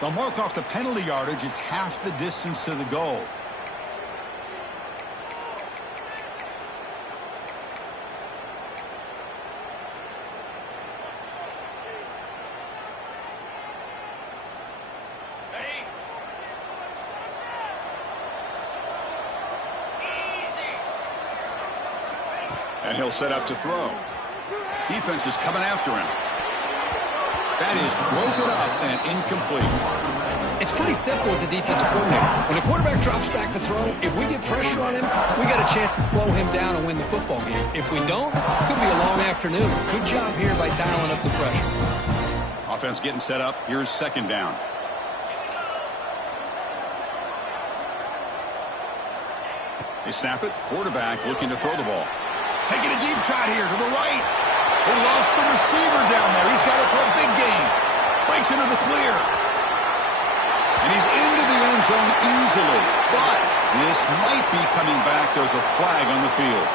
They'll mark off the penalty yardage. It's half the distance to the goal. And he'll set up to throw. Defense is coming after him. That is broken up and incomplete. It's pretty simple as a defensive coordinator. When the quarterback drops back to throw, if we get pressure on him, we got a chance to slow him down and win the football game. If we don't, it could be a long afternoon. Good job here by dialing up the pressure. Offense getting set up. Here's second down. They snap it. Quarterback looking to throw the ball. Taking a deep shot here to the right. They lost the receiver down there. He's got it for a big gain. Breaks into the clear. And he's into the end zone easily. But this might be coming back. There's a flag on the field.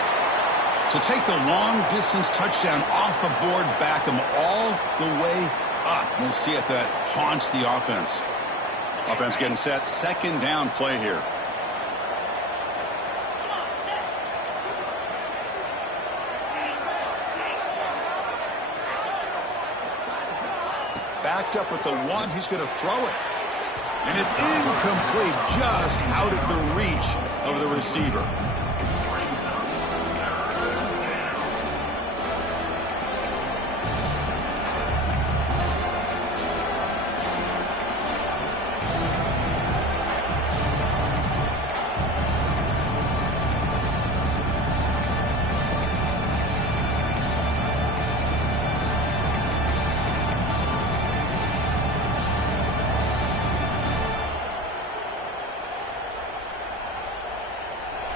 So take the long-distance touchdown off the board, back them all the way up. We'll see if that haunts the offense. Offense getting set. Second down play here. Backed up at the one. He's going to throw it. And it's incomplete, just out of the reach of the receiver.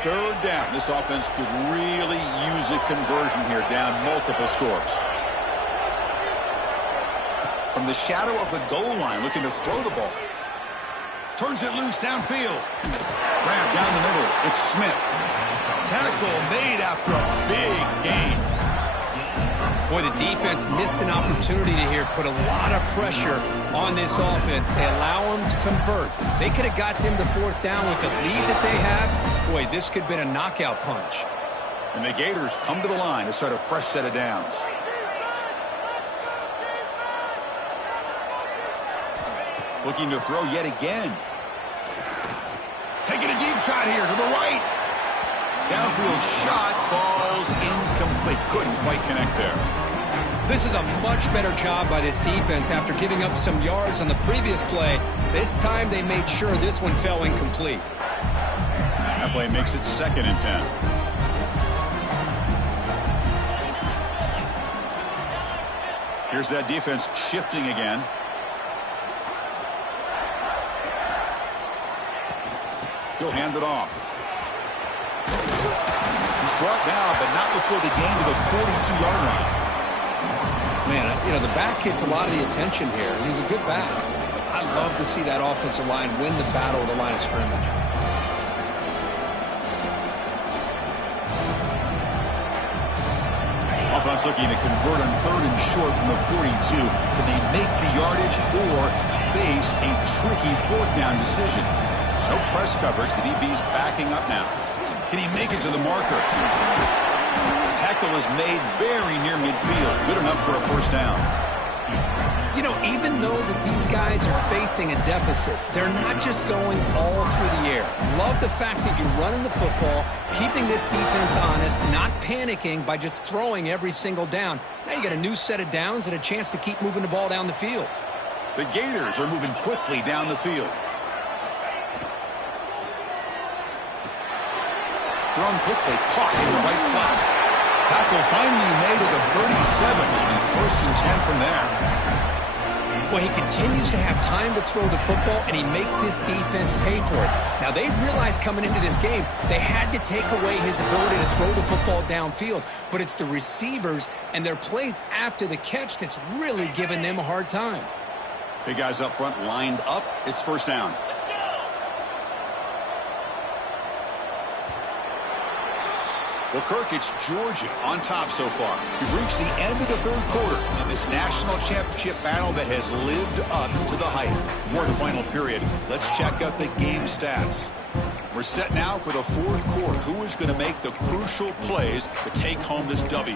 Third down. This offense could really use a conversion here, down multiple scores. From the shadow of the goal line, looking to throw the ball. Turns it loose downfield. Grab down the middle. It's Smith. Tackle made after a big gain. Boy, the defense missed an opportunity to here put a lot of pressure on this offense. They allow them to convert. They could have got them to fourth down with the lead that they have. Boy, this could have been a knockout punch. And the Gators come to the line to start a fresh set of downs. Looking to throw yet again. Taking a deep shot here to the right. Downfield shot falls incomplete. Couldn't quite connect there. This is a much better job by this defense after giving up some yards on the previous play. This time they made sure this one fell incomplete. That play makes it 2nd and 10. Here's that defense shifting again. He'll hand it off. He's brought down, but not before the gain to the 42-yard line. Man, you know, the back gets a lot of the attention here, and he's a good back. I love to see that offensive line win the battle of the line of scrimmage. Offense looking to convert on 3rd and short from the 42. Can they make the yardage or face a tricky 4th down decision? No press coverage. The DB's backing up now. Can he make it to the marker? Tackle is made very near midfield. Good enough for a 1st down. You know, even though that these guys are facing a deficit, they're not just going all through the air. Love the fact that you're running the football, keeping this defense honest, not panicking by just throwing every single down. Now you got a new set of downs and a chance to keep moving the ball down the field. The Gators are moving quickly down the field. Thrown quickly, caught in the right flat. Tackle finally made at the 37, and 1st and 10 from there. Well, he continues to have time to throw the football, and he makes his defense pay for it. Now, they realized coming into this game, they had to take away his ability to throw the football downfield, but it's the receivers and their plays after the catch that's really giving them a hard time. Big guys up front lined up. It's 1st down. Well, Kirk, it's Georgia on top so far. We've reached the end of the 3rd quarter in this national championship battle that has lived up to the hype. Before the final period, let's check out the game stats. We're set now for the 4th quarter. Who is going to make the crucial plays to take home this W?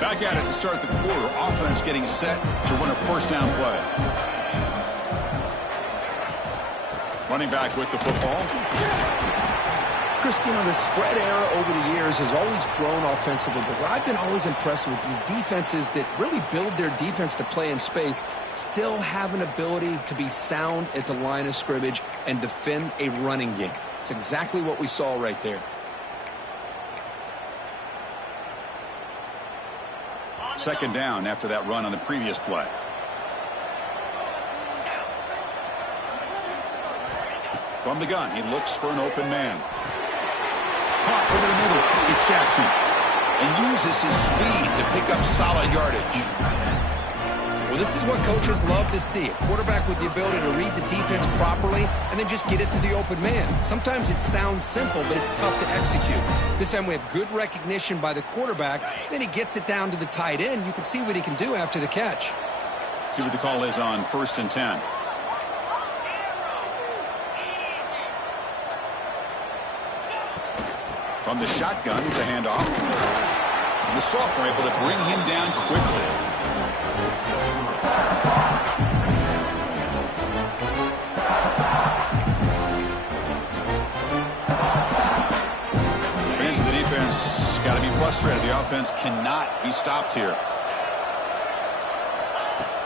Back at it to start the quarter. Offense getting set to run a 1st down play. Running back with the football. Chris, you know, the spread era over the years has always grown offensively, but what I've been always impressed with the defenses that really build their defense to play in space still have an ability to be sound at the line of scrimmage and defend a running game. It's exactly what we saw right there. 2nd down after that run on the previous play. From the gun, he looks for an open man. Caught over the middle. It's Jackson. And uses his speed to pick up solid yardage. Well, this is what coaches love to see. A quarterback with the ability to read the defense properly and then just get it to the open man. Sometimes it sounds simple, but it's tough to execute. This time we have good recognition by the quarterback. Then he gets it down to the tight end. You can see what he can do after the catch. See what the call is on 1st and 10. From the shotgun, it's a handoff. The sophomore able to bring him down quickly. Fans of the defense got to be frustrated. The offense cannot be stopped here.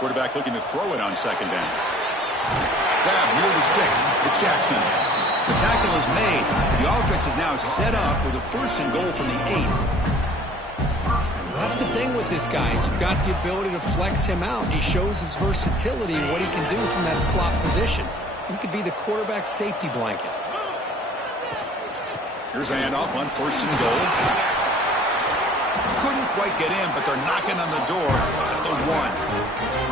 Quarterback looking to throw it on 2nd down. Grab near the sticks. It's Jackson. The tackle is made. The offense is now set up with a 1st and goal from the 8. That's the thing with this guy. You've got the ability to flex him out. He shows his versatility and what he can do from that slot position. He could be the quarterback safety blanket. Here's a handoff on 1st and goal. Couldn't quite get in, but they're knocking on the door at the 1.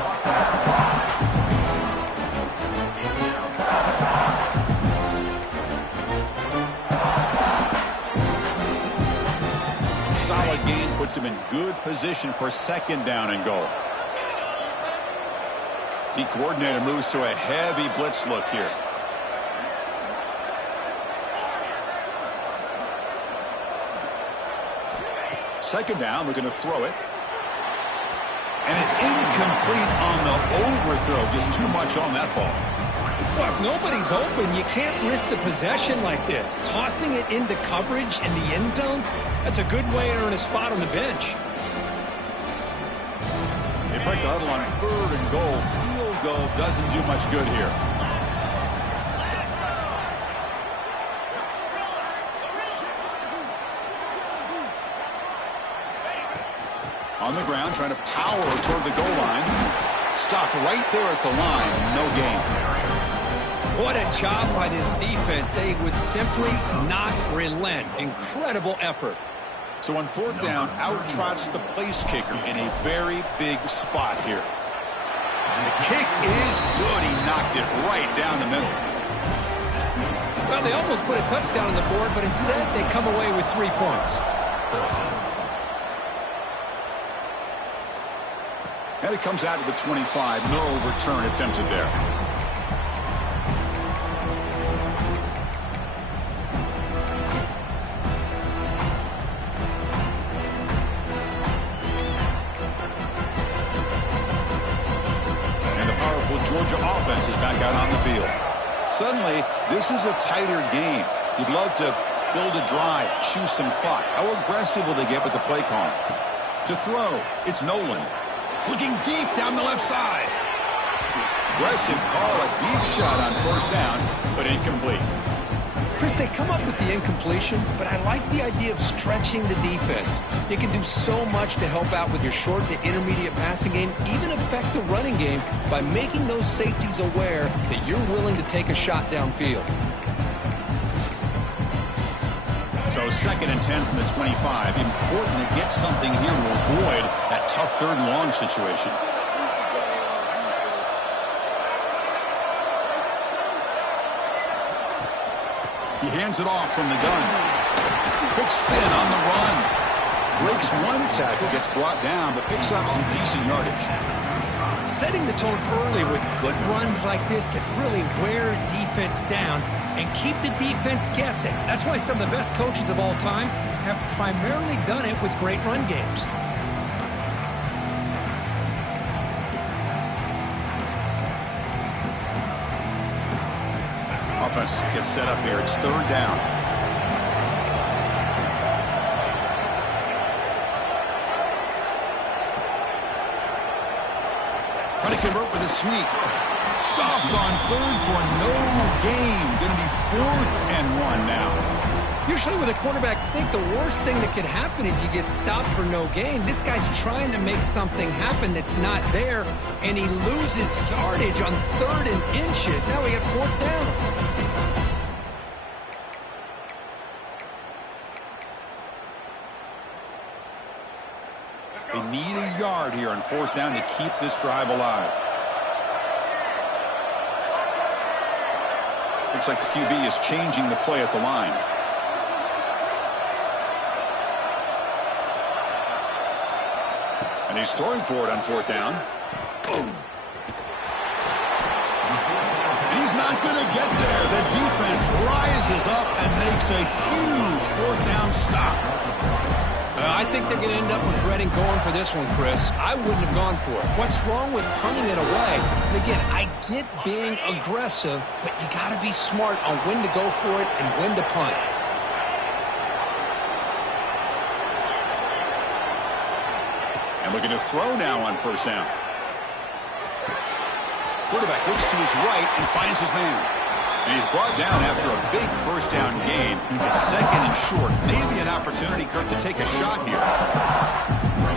Solid gain puts him in good position for 2nd down and goal. The coordinator moves to a heavy blitz look here. Second down, looking to throw it. And it's incomplete on the overthrow. Just too much on that ball. Well, if nobody's open, you can't risk the possession like this. Tossing it into coverage in the end zone, that's a good way to earn a spot on the bench. They break the huddle on 3rd and goal. Field goal doesn't do much good here. On the ground, trying to power toward the goal line. Stopped right there at the line. No gain. What a job by this defense. They would simply not relent. Incredible effort. So on 4th down, out trots the place kicker in a very big spot here. And the kick is good. He knocked it right down the middle. Well, they almost put a touchdown on the board, but instead they come away with 3 points. And it comes out to the 25. No return attempted there. And the powerful Georgia offense is back out on the field. Suddenly, this is a tighter game. You'd love to build a drive, choose some clock. How aggressive will they get with the play call? To throw, it's Nolan. Looking deep down the left side. Aggressive call, a deep shot on 1st down, but incomplete. Chris, they come up with the incompletion, but I like the idea of stretching the defense. You can do so much to help out with your short to intermediate passing game, even affect the running game by making those safeties aware that you're willing to take a shot downfield. So 2nd and 10 from the 25. Important to get something here to avoid that tough 3rd and long situation. He hands it off from the gun. Quick spin on the run. Breaks one tackle, gets brought down, but picks up some decent yardage. Setting the tone early with good runs like this can really wear a defense down and keep the defense guessing. That's why some of the best coaches of all time have primarily done it with great run games. Offense gets set up here. It's 3rd down. Trying to convert with a sweep. Stopped on 3rd for no gain. Going to be 4th and 1 now. Usually with a quarterback sneak, the worst thing that could happen is you get stopped for no gain. This guy's trying to make something happen that's not there, and he loses yardage on 3rd and inches. Now we got 4th down. yard here on 4th down to keep this drive alive. Looks like the QB is changing the play at the line. And he's throwing for it on 4th down. Boom. He's not going to get there. The defense rises up and makes a huge 4th down stop. I think they're going to end up regretting going for this one, Chris. I wouldn't have gone for it. What's wrong with punting it away? And again, I get being aggressive, but you got to be smart on when to go for it and when to punt. And looking to throw now on 1st down. Quarterback looks to his right and finds his man. And he's brought down after a big 1st down gain. It's 2nd and short. Maybe an opportunity, Kirk, to take a shot here.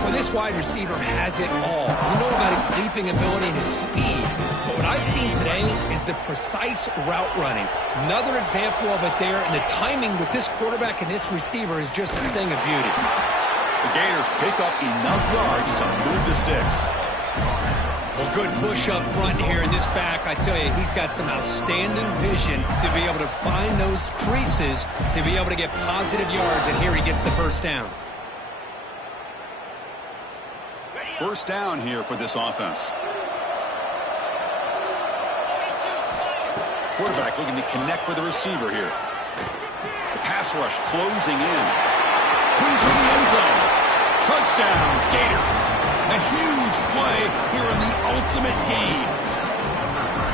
Well, this wide receiver has it all. We know about his leaping ability and his speed. But what I've seen today is the precise route running. Another example of it there. And the timing with this quarterback and this receiver is just a thing of beauty. The Gators pick up enough yards to move the sticks. Well, good push up front here in this back. I tell you, he's got some outstanding vision to be able to find those creases, to be able to get positive yards, and here he gets the 1st down. 1st down here for this offense. Quarterback looking to connect with the receiver here. The pass rush closing in. Queen to the end zone. Touchdown, Gators. A huge play here in the ultimate game.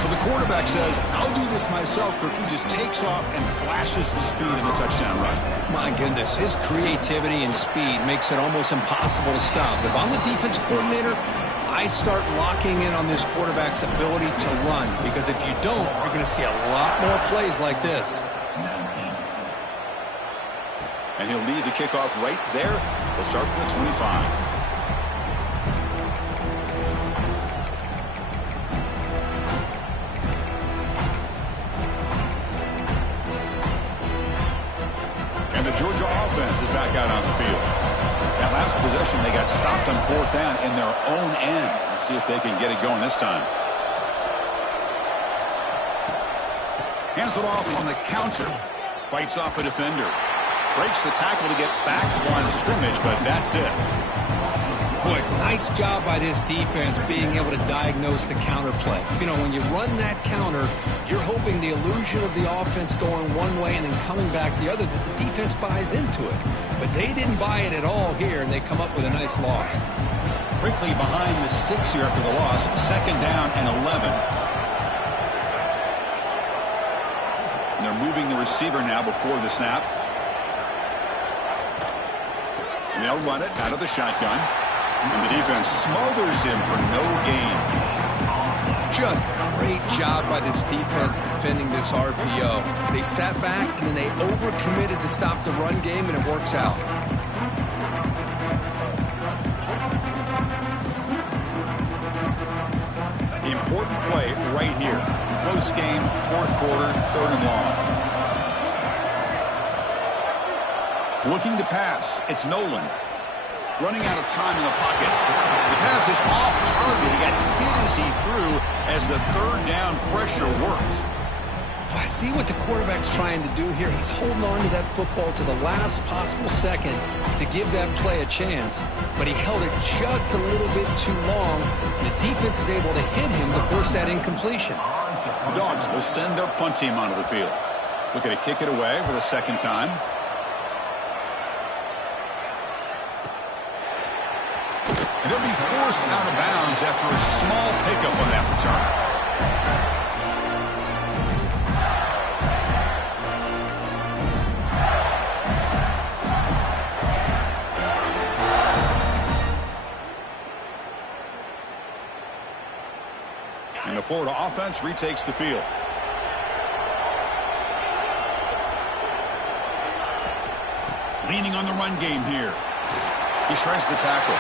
So the quarterback says, I'll do this myself. Kirk, he just takes off and flashes the speed in the touchdown run. My goodness, his creativity and speed makes it almost impossible to stop. If I'm the defensive coordinator, I start locking in on this quarterback's ability to run. Because if you don't, you're going to see a lot more plays like this. And he'll lead the kickoff right there. They'll start from the 25. And the Georgia offense is back out on the field. That last possession, they got stopped on 4th down in their own end. Let's see if they can get it going this time. Hands it off on the counter. Fights off a defender. Breaks the tackle to get back to the line of scrimmage, but that's it. Boy, nice job by this defense being able to diagnose the counter play. You know, when you run that counter, you're hoping the illusion of the offense going one way and then coming back the other, that the defense buys into it. But they didn't buy it at all here, and they come up with a nice loss. Quickly behind the sticks here after the loss. 2nd down and 11. And they're moving the receiver now before the snap. And they'll run it out of the shotgun. And the defense smothers him for no gain. Just great job by this defense defending this RPO. They sat back and then they overcommitted to stop the run game, and it works out. The important play right here. Close game, 4th quarter, 3rd and long. Looking to pass. It's Nolan. Running out of time in the pocket. The pass is off target. He got hit as he threw as the 3rd down pressure worked. I see what the quarterback's trying to do here. He's holding on to that football to the last possible second to give that play a chance. But he held it just a little bit too long. And the defense is able to hit him to force that incompletion. The Dogs will send their punt team onto the field. Looking to kick it away for the 2nd time. And they'll be forced out of bounds after a small pickup on that return. And the Florida offense retakes the field. Leaning on the run game here. He shreds the tackle.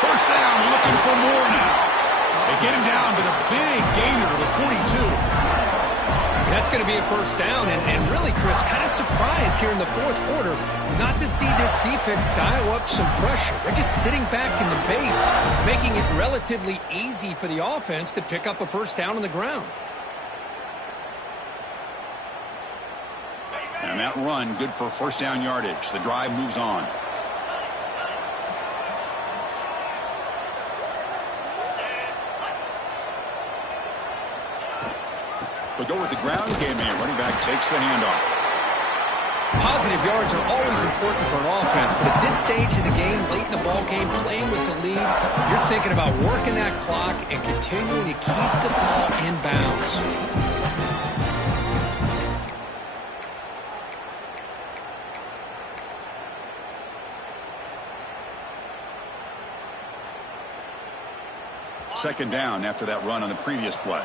1st down, looking for more now. They get him down to the big gainer to the 42. That's going to be a first down, and really, Chris, kind of surprised here in the fourth quarter not to see this defense dial up some pressure. They're just sitting back in the base, making it relatively easy for the offense to pick up a first down on the ground. And that run, good for first down yardage. The drive moves on. They'll go with the ground game here. Running back takes the handoff. Positive yards are always important for an offense, but at this stage of the game, late in the ball game, playing with the lead, you're thinking about working that clock and continuing to keep the ball in bounds. Second down after that run on the previous play.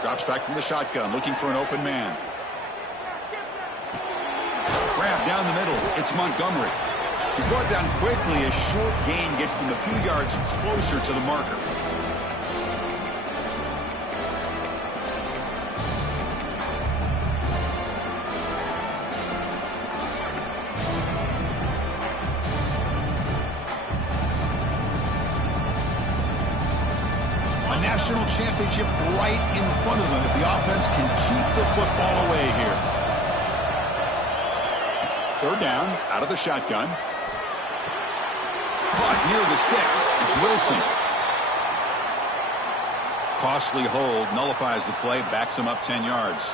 Drops back from the shotgun, looking for an open man. Grab down the middle. It's Montgomery. He's brought down quickly. A short gain gets them a few yards closer to the marker. National championship right in front of them if the offense can keep the football away here. Third down, out of the shotgun. Caught near the sticks. It's Wilson. Costly hold, nullifies the play, backs him up 10 yards.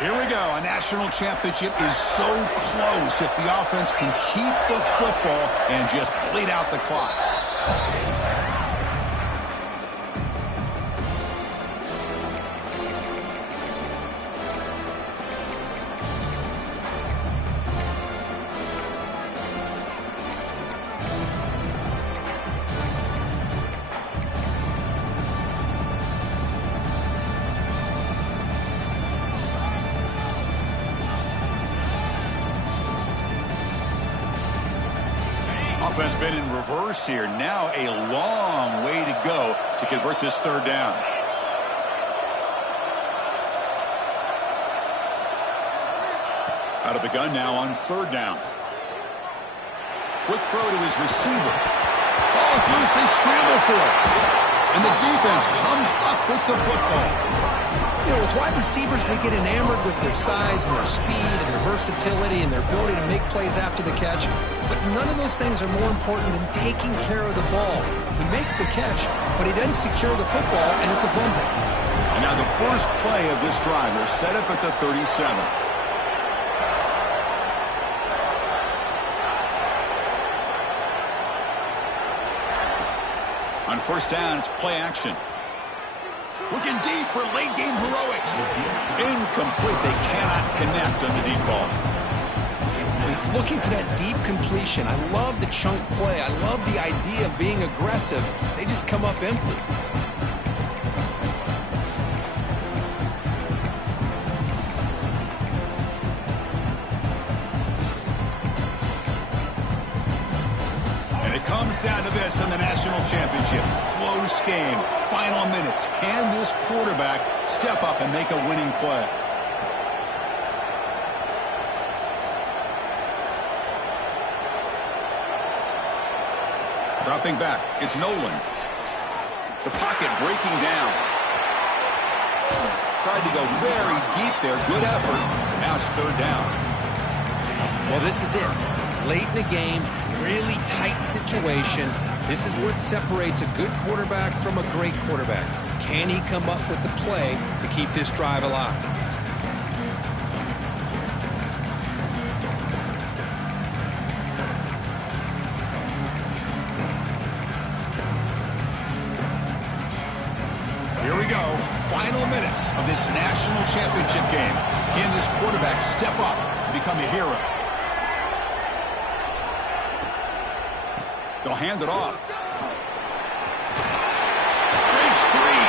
Here we go. A national championship is so close if the offense can keep the football and just bleed out the clock. Offense been in reverse here. Now a long way to go to convert this third down. Out of the gun now on third down. Quick throw to his receiver. Ball is loose. They scramble for it. And the defense comes up with the football. You know, with wide receivers, we get enamored with their size and their speed and their versatility and their ability to make plays after the catch. But none of those things are more important than taking care of the ball. He makes the catch, but he doesn't secure the football, and it's a fumble. And now the first play of this drive will set up at the 37. On first down, it's play action. Looking deep for late-game heroics. Incomplete. They cannot connect on the deep ball. He's looking for that deep completion. I love the chunk play. I love the idea of being aggressive. They just come up empty. And it comes down to this in the national championship. Close game. Final minutes. Can this quarterback step up and make a winning play? Dropping back. It's Nolan. The pocket breaking down. Tried to go very deep there. Good effort. Now it's third down. Well, this is it. Late in the game, really tight situation. This is what separates a good quarterback from a great quarterback. Can he come up with the play to keep this drive alive? Here we go. Final minutes. of this national championship game. Can this quarterback step up and become a hero? They'll hand it off. Breaks free.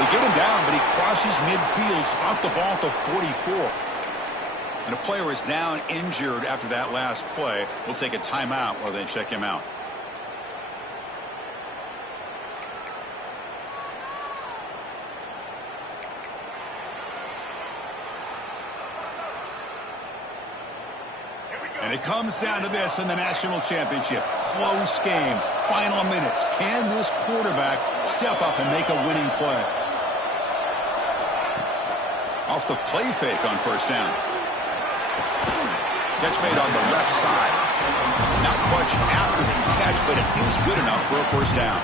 They get him down, but he crosses midfield, spot the ball to 44. And a player is down injured after that last play. We'll take a timeout while they check him out. And it comes down to this in the national championship. Close game. Final minutes. Can this quarterback step up and make a winning play? Off the play fake on first down. Catch made on the left side. Not much after the catch, but it is good enough for a first down.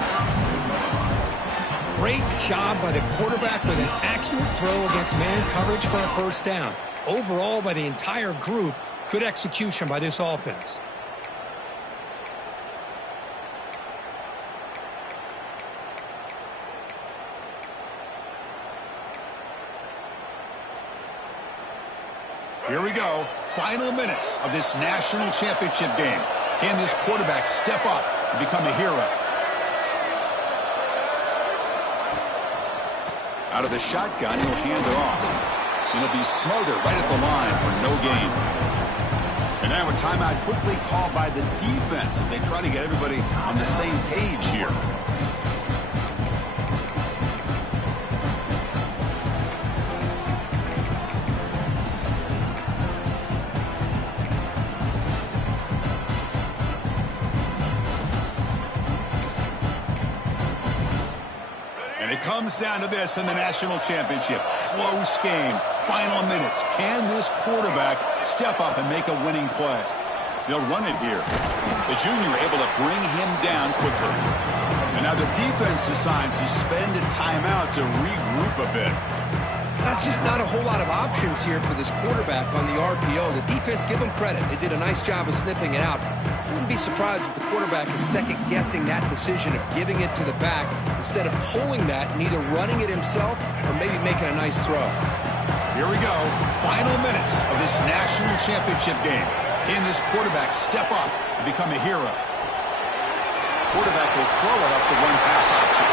Great job by the quarterback with an accurate throw against man coverage for a first down. Overall, by the entire group, good execution by this offense. Here we go. Final minutes of this national championship game. Can this quarterback step up and become a hero? Out of the shotgun, he'll hand it off. And he'll be smothered right at the line for no gain. And now a timeout quickly called by the defense as they try to get everybody on the same page here. And it comes down to this in the national championship. Close game. Final minutes. Can this quarterback step up and make a winning play? They'll run it here. The junior able to bring him down quickly. And now the defense decides to spend a timeout to regroup a bit. That's just not a whole lot of options here for this quarterback on the RPO. The defense, give them credit. They did a nice job of sniffing it out. I wouldn't be surprised if the quarterback is second-guessing that decision of giving it to the back instead of pulling that and either running it himself or maybe making a nice throw. Here we go. Final minutes of this national championship game. Can this quarterback step up and become a hero? Quarterback will throw it off the one-pass option.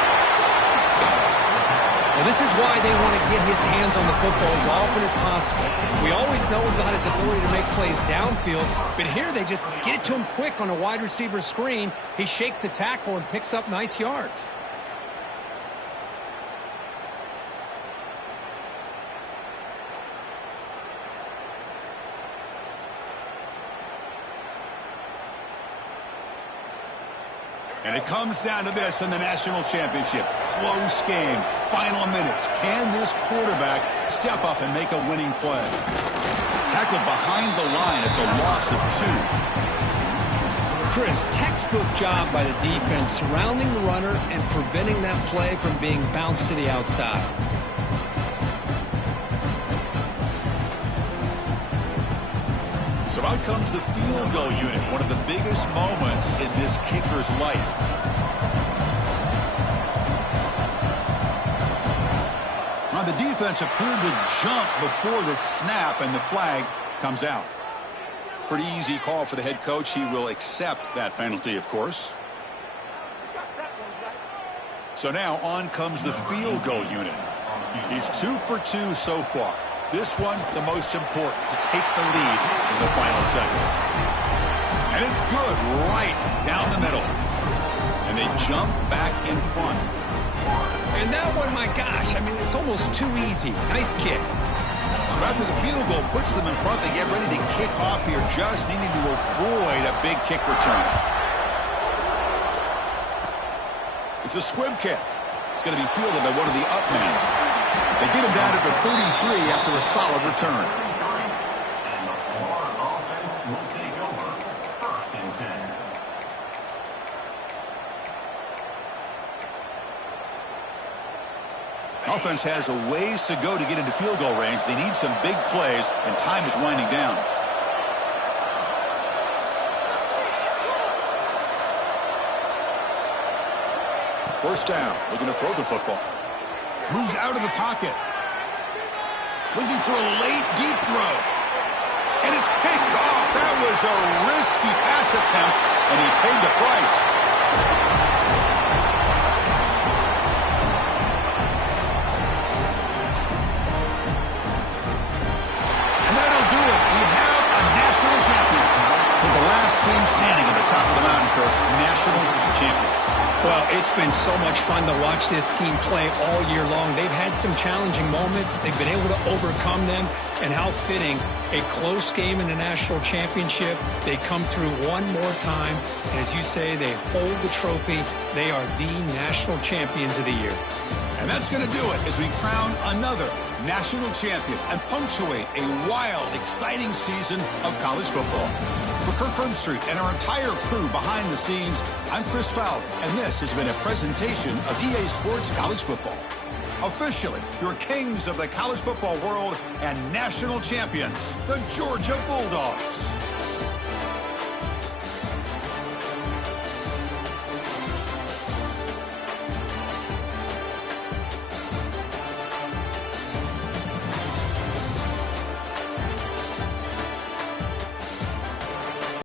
Well, this is why they want to get his hands on the football as often as possible. We always know about his ability to make plays downfield, but here they just get it to him quick on a wide receiver screen. He shakes the tackle and picks up nice yards. And it comes down to this in the national championship. Close game. Final minutes. Can this quarterback step up and make a winning play? Tackled behind the line. It's a loss of 2. Chris, textbook job by the defense surrounding the runner and preventing that play from being bounced to the outside. So out comes the field goal unit, one of the biggest moments in this kicker's life. Now the defense appeared to jump before the snap, and the flag comes out. Pretty easy call for the head coach. He will accept that penalty, of course. So now on comes the field goal unit. He's 2 for 2 so far. This one, the most important, to take the lead in the final seconds. And it's good right down the middle. And they jump back in front. And that one, my gosh, I mean, it's almost too easy. Nice kick. So after the field goal puts them in front, they get ready to kick off here, just needing to avoid a big kick return. It's a squib kick. It's going to be fielded by one of the up men. They get him down to the 33 after a solid return. And the Florida offense will take over 1st and 10. Offense has a ways to go to get into field goal range. They need some big plays, and time is winding down. First down, looking to throw the football. Moves out of the pocket. Looking for a late, deep throw. And it's picked off. That was a risky pass attempt, and he paid the price. And that'll do it. We have a national champion. With the last team standing at the top of the mountain for national champions. Well, it's been so much fun to watch this team play all year long. They've had some challenging moments. They've been able to overcome them. And how fitting, a close game in the national championship. They come through one more time. And as you say, they hold the trophy. They are the national champions of the year. And that's going to do it as we crown another national champion and punctuate a wild, exciting season of college football. For Kirk Herbstreit and our entire crew behind the scenes, I'm Chris Fowler, and this has been a presentation of EA Sports College Football. Officially, your kings of the college football world and national champions, the Georgia Bulldogs.